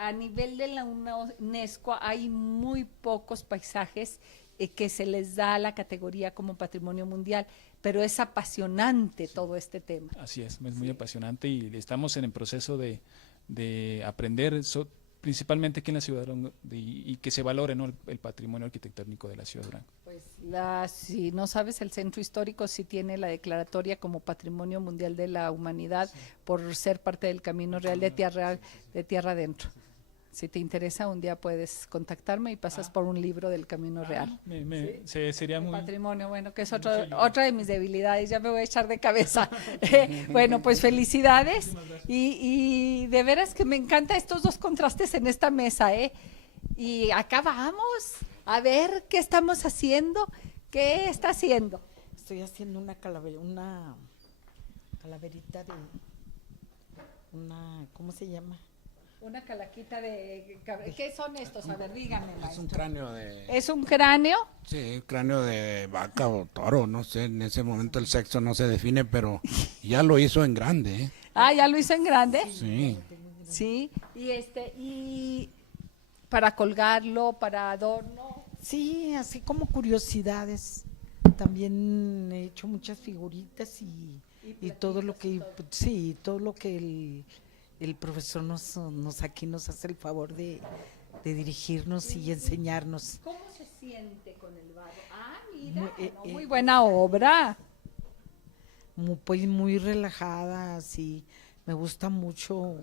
A nivel de la UNESCO hay muy pocos paisajes que se les da la categoría como patrimonio mundial, pero es apasionante todo este tema. Así es muy apasionante y estamos en el proceso de aprender, principalmente aquí en la ciudad de Durango, y que se valore, ¿no? el patrimonio arquitectónico de la ciudad de Durango. Pues si no sabes, el centro histórico sí tiene la declaratoria como Patrimonio Mundial de la Humanidad por ser parte del Camino Real de Tierra Adentro. Si te interesa, un día puedes contactarme y pasas por un libro del Camino Real. Sería muy... Patrimonio, bueno, que es mucho otra de mis debilidades, ya me voy a echar de cabeza. Bueno, pues felicidades y de veras que me encantan estos dos contrastes en esta mesa, ¿eh? Y acá vamos a ver qué estamos haciendo, qué está haciendo. Estoy haciendo una calaverita de ¿cómo se llama? Una calaquita de... ¿Qué son estos? A ver, díganme, Es maestro. un cráneo de... ¿Es un cráneo? Sí, cráneo de vaca o toro, no sé, en ese momento el sexo no se define, pero ya lo hizo en grande, ¿eh? Ah, ¿ya lo hizo en grande? Sí. Sí, y para colgarlo, para adorno. Sí, así como curiosidades. También he hecho muchas figuritas y todo lo que, sí, todo lo que el profesor nos aquí nos hace el favor de dirigirnos y enseñarnos. ¿Cómo se siente con el barro? Ah, mira, Muy, muy buena obra. Pues muy relajada, sí, me gusta mucho.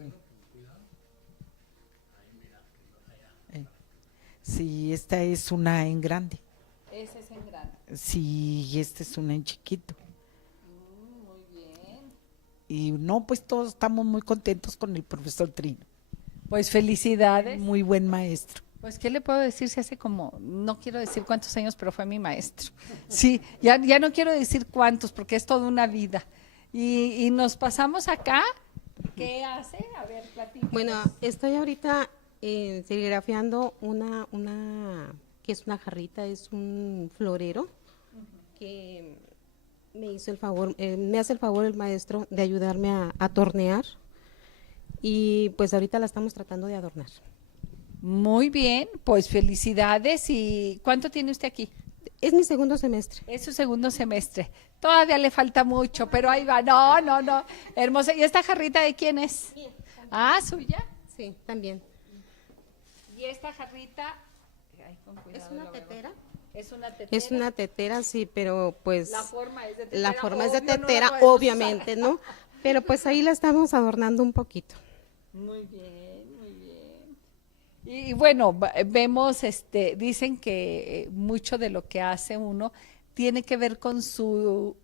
Sí, esta es una en grande. Ese es en grande. Sí, y esta es una en chiquito. Muy bien. Y no, pues todos estamos muy contentos con el profesor Trino. Pues felicidades. Muy buen maestro. Pues, ¿qué le puedo decir? Si hace como, no quiero decir cuántos años, pero fue mi maestro. Sí, ya no quiero decir cuántos, porque es toda una vida. Y nos pasamos acá. ¿Qué hace? A ver, platícanos. Bueno, estoy ahorita serigrafiando una que es una jarrita, es un florero que me hizo el favor, me hace el favor el maestro de ayudarme a tornear y pues ahorita la estamos tratando de adornar. Muy bien, pues felicidades. ¿Y cuánto tiene usted aquí? Es mi segundo semestre. Es su segundo semestre. Todavía le falta mucho, pero ahí va. No. Hermosa. ¿Y esta jarrita de quién es? Ah, suya. Sí, también. Y esta jarrita, ay, con ¿Es cuidado, una la verdad. tetera? Es una tetera. Es una tetera, sí, pero pues La forma es de tetera. la forma es de obvio, no la tetera, podemos obviamente, ¿no? Pero pues ahí la estamos adornando un poquito. usar. Muy bien, muy bien. Y bueno, vemos, dicen que mucho de lo que hace uno tiene que ver con su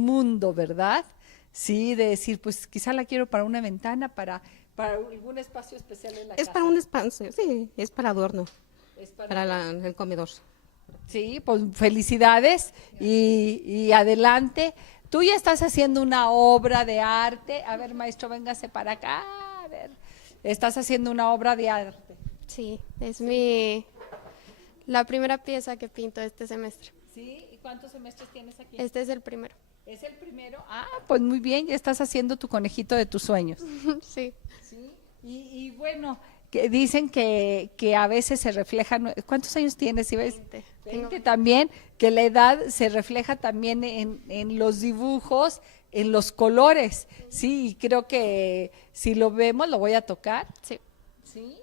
mundo, ¿verdad? Sí, de decir, pues quizá la quiero para una ventana, para algún espacio especial en la Es casa. para un espacio, sí, es para adorno, Es para el comedor. Sí, pues felicidades y adelante. Tú ya estás haciendo una obra de arte. A ver, maestro, véngase para acá. A ver, estás haciendo una obra de arte. Sí, es la primera pieza que pinto este semestre. ¿Sí? ¿Y cuántos semestres tienes aquí? Este es el primero. ¿Es el primero? Ah, pues muy bien, ya estás haciendo tu conejito de tus sueños. Sí. ¿Sí? Y bueno, que dicen que a veces se reflejan. ¿Cuántos años tienes? Si ves, 20. 20 también, que la edad se refleja también en los dibujos, en los colores. Sí, y creo que si lo vemos, lo voy a tocar. Sí. ¿Sí?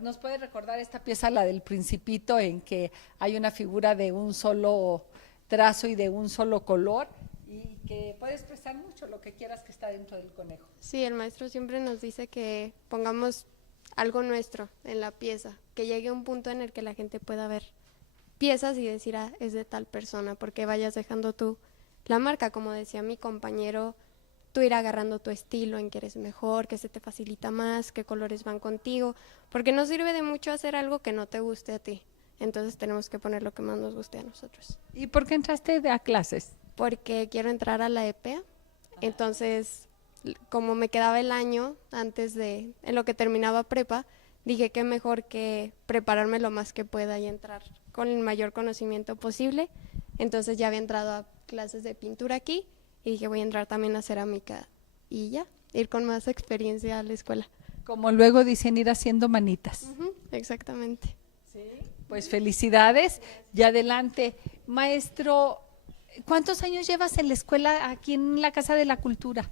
¿Nos puede recordar esta pieza, la del Principito, en que hay una figura de un solo trazo y de un solo color y que puede expresar mucho lo que quieras que está dentro del conejo? Sí, el maestro siempre nos dice que pongamos algo nuestro en la pieza, que llegue un punto en el que la gente pueda ver piezas y decir, ah, es de tal persona, porque vayas dejando tú la marca, como decía mi compañero, tú ir agarrando tu estilo, en que eres mejor, que se te facilita más, qué colores van contigo, porque no sirve de mucho hacer algo que no te guste a ti. Entonces tenemos que poner lo que más nos guste a nosotros. ¿Y por qué entraste a clases? Porque quiero entrar a la EPEA, entonces como me quedaba el año en lo que terminaba prepa, dije que mejor que prepararme lo más que pueda y entrar con el mayor conocimiento posible. Entonces ya había entrado a clases de pintura aquí y dije voy a entrar también a cerámica y ya, ir con más experiencia a la escuela. Como luego dicen, ir haciendo manitas. Ujú, exactamente. Pues felicidades y adelante. Maestro, ¿cuántos años llevas en la escuela aquí en la Casa de la Cultura?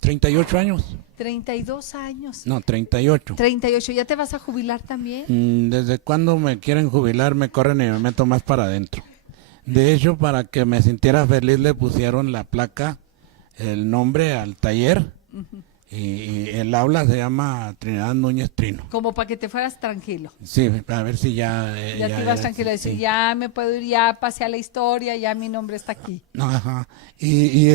38 años. 32 años. No, 38. 38, ¿ya te vas a jubilar también? Desde cuando me quieren jubilar me corren y me meto más para adentro. De hecho, para que me sintiera feliz le pusieron la placa, el nombre al taller y el aula se llama Trinidad Núñez Trino. Como para que te fueras tranquilo. Sí, a ver si ya... Ya te ibas tranquilo a decir, sí. ya me puedo ir, ya pasé a la historia, ya mi nombre está aquí. Ajá. Y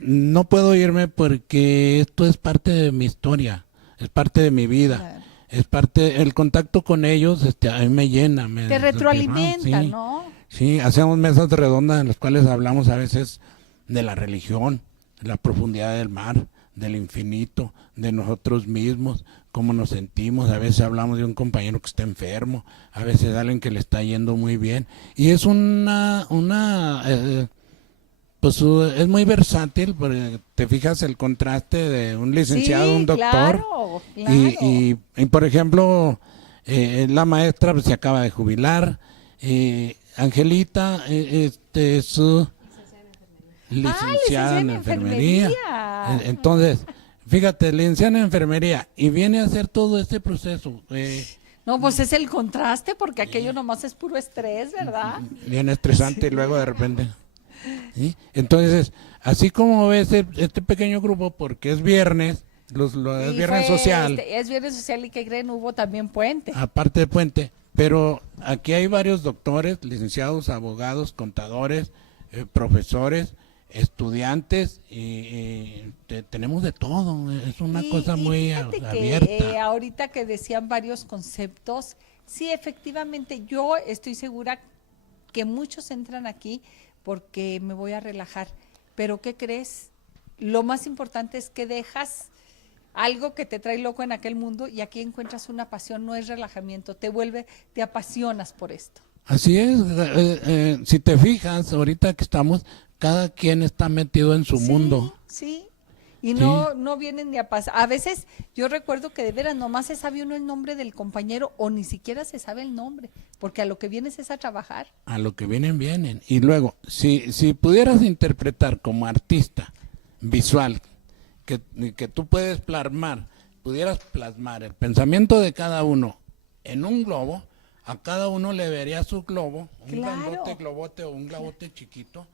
no puedo irme porque esto es parte de mi historia, es parte de mi vida. Claro. Es parte, el contacto con ellos, a mí me llena. Te retroalimenta, sí. ¿no? Sí, hacemos mesas redondas en las cuales hablamos a veces de la religión, de la profundidad del mar, del infinito, de nosotros mismos, cómo nos sentimos. A veces hablamos de un compañero que está enfermo, a veces de alguien que le está yendo muy bien. Y es pues es muy versátil, porque te fijas el contraste de un licenciado, Sí, un doctor. claro, claro. Y por ejemplo, la maestra pues, se acaba de jubilar. Angelita es licenciada en enfermería. Entonces, fíjate, licenciada en enfermería y viene a hacer todo este proceso. No, pues es el contraste, porque aquello nomás es puro estrés, ¿verdad? Bien estresante y luego de repente. ¿Sí? Entonces, así como ves este pequeño grupo, porque es viernes, es Y viernes fue, social, es viernes social y que creen, hubo también puente. aparte de puente, pero aquí hay varios doctores, licenciados, abogados, contadores, profesores, estudiantes y tenemos de todo. Es una cosa muy fíjate abierta. que ahorita que decían varios conceptos, sí, efectivamente, yo estoy segura que muchos entran aquí porque me voy a relajar, pero ¿qué crees? Lo más importante es que dejas algo que te trae loco en aquel mundo y aquí encuentras una pasión, no es relajamiento, te apasionas por esto. Así es, si te fijas, ahorita que estamos, cada quien está metido en su mundo. Sí, y Sí. no vienen ni a pasar. A veces yo recuerdo que de veras nomás se sabe uno el nombre del compañero o ni siquiera se sabe el nombre, porque a lo que vienes es a trabajar. A lo que vienen. Y luego, si pudieras interpretar como artista visual que tú puedes pudieras plasmar el pensamiento de cada uno en un globo, a cada uno le vería su globo, un Claro. grandote globote o un globote chiquito,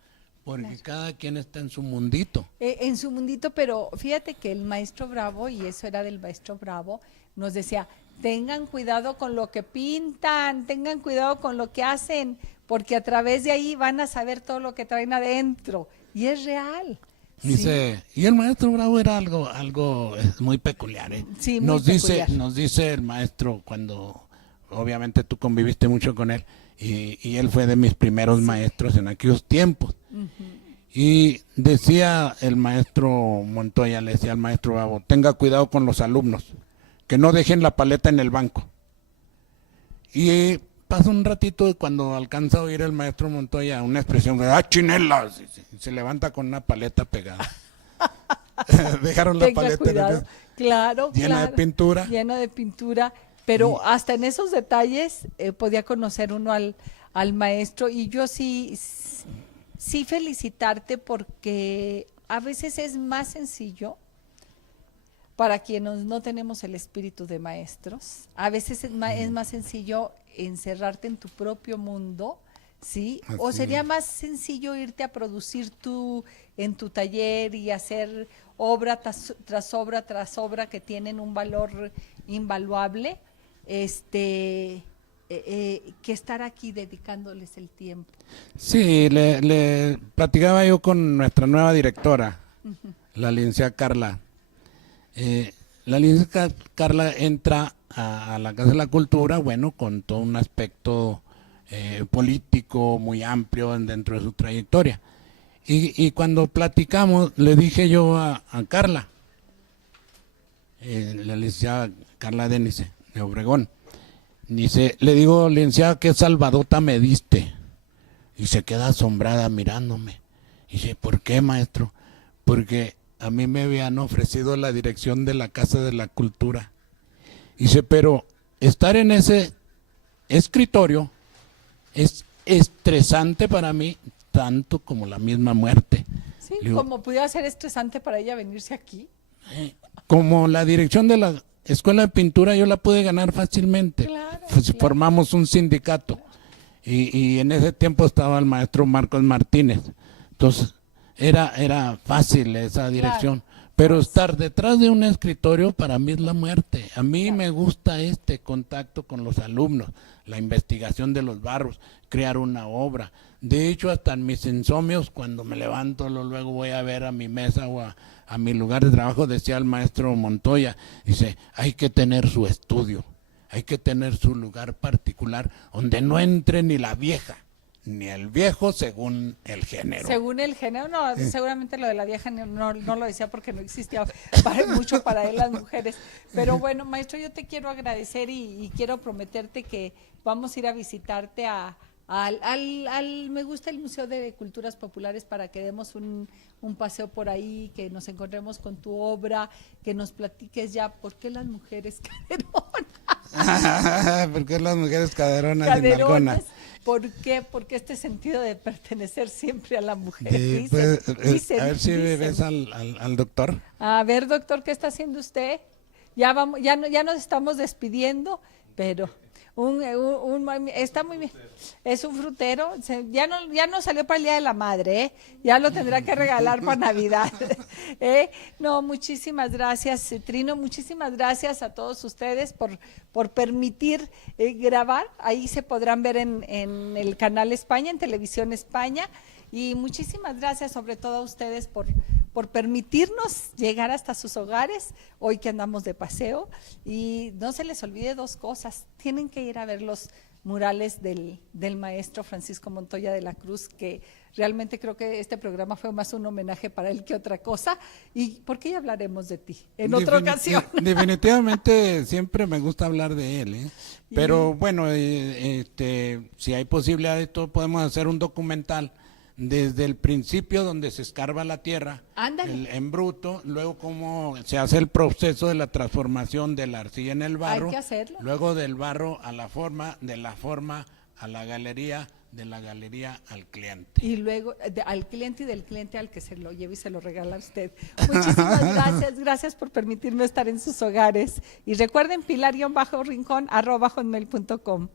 porque cada quien está en su mundito. En su mundito, pero fíjate que el maestro Bravo, y eso era del maestro Bravo, nos decía, tengan cuidado con lo que pintan, tengan cuidado con lo que hacen, porque a través de ahí van a saber todo lo que traen adentro. Y es real. Dice, y el maestro Bravo era algo muy peculiar, ¿eh? Sí, muy nos peculiar. dice el maestro, cuando obviamente tú conviviste mucho con él, y él fue de mis primeros maestros en aquellos tiempos. Y decía el maestro Montoya, le decía al maestro Bravo, tenga cuidado con los alumnos, que no dejen la paleta en el banco. Y pasa un ratito y cuando alcanza a oír el maestro Montoya una expresión de ¡ah, chinelas! Y se levanta con una paleta pegada. Dejaron la Tenga paleta en el cuidado. banco, Claro, llena de claro. pintura. Lleno de pintura, pero hasta en esos detalles podía conocer uno al maestro, y yo sí felicitarte, porque a veces es más sencillo para quienes no tenemos el espíritu de maestros, a veces es más sencillo encerrarte en tu propio mundo, ¿sí? O Así sería es. más sencillo irte a producir tú en tu taller y hacer obra tras obra que tienen un valor invaluable, que estar aquí dedicándoles el tiempo. Sí, le platicaba yo con nuestra nueva directora, la licenciada Carla. La licenciada Carla entra a la Casa de la Cultura, bueno, con todo un aspecto político muy amplio dentro de su trayectoria. Y cuando platicamos, le dije yo a Carla, la licenciada Carla Denice de Obregón, le digo, licenciada, ¿qué salvadota me diste? Y se queda asombrada mirándome. Y dice, ¿por qué, maestro? Porque a mí me habían ofrecido la dirección de la Casa de la Cultura. Dice, pero estar en ese escritorio es estresante para mí, tanto como la misma muerte. Sí, Le digo, como pudiera ser estresante para ella venirse aquí. como la dirección de la Escuela de Pintura yo la pude ganar fácilmente. Claro, Pues claro. formamos un sindicato y en ese tiempo estaba el maestro Marcos Martínez. Entonces era fácil esa dirección. Pero estar detrás de un escritorio para mí es la muerte. A mí me gusta este contacto con los alumnos, la investigación de los barros, crear una obra. De hecho, hasta en mis insomnios, cuando me levanto, luego voy a ver a mi mesa o a mi lugar de trabajo, decía el maestro Montoya, dice, hay que tener su estudio, hay que tener su lugar particular, donde no entre ni la vieja, ni el viejo según el género. Según el género, no, seguramente lo de la vieja no lo decía porque no existía mucho para él las mujeres. Pero bueno, maestro, yo te quiero agradecer y quiero prometerte que vamos a ir a visitarte me gusta el Museo de Culturas Populares para que demos un paseo por ahí, que nos encontremos con tu obra, que nos platiques ya por qué las mujeres caderonas. ¿Por qué las mujeres caderonas y nalgonas? Caderonas. ¿Por qué? Porque este sentido de pertenecer siempre a la mujer. Sí, Dicen, pues, dicen, a ver si dicen. ves al doctor. A ver, doctor, ¿qué está haciendo usted? Ya vamos, ya nos estamos despidiendo, pero está muy bien. Es un frutero, ya no salió para el Día de la Madre, ¿eh? Ya lo tendrá que regalar para Navidad. No, muchísimas gracias, Trino, muchísimas gracias a todos ustedes por permitir grabar. Ahí se podrán ver en el canal España, en Televisión España. Y muchísimas gracias sobre todo a ustedes por permitirnos llegar hasta sus hogares, hoy que andamos de paseo. Y no se les olvide dos cosas, tienen que ir a ver los murales del maestro Francisco Montoya de la Cruz, que realmente creo que este programa fue más un homenaje para él que otra cosa. ¿Y por qué ya hablaremos de ti en otra ocasión? Definitivamente siempre me gusta hablar de él, ¿eh? Pero bueno, si hay posibilidad de todo, podemos hacer un documental desde el principio donde se escarba la tierra en bruto, luego cómo se hace el proceso de la transformación de la arcilla en el barro, Hay que hacerlo. luego del barro a la forma, de la forma a la galería, de la galería al cliente. Y luego al cliente y del cliente al que se lo lleve y se lo regala a usted. Muchísimas gracias, gracias por permitirme estar en sus hogares. Y recuerden pilar-rincón @hotmail.com.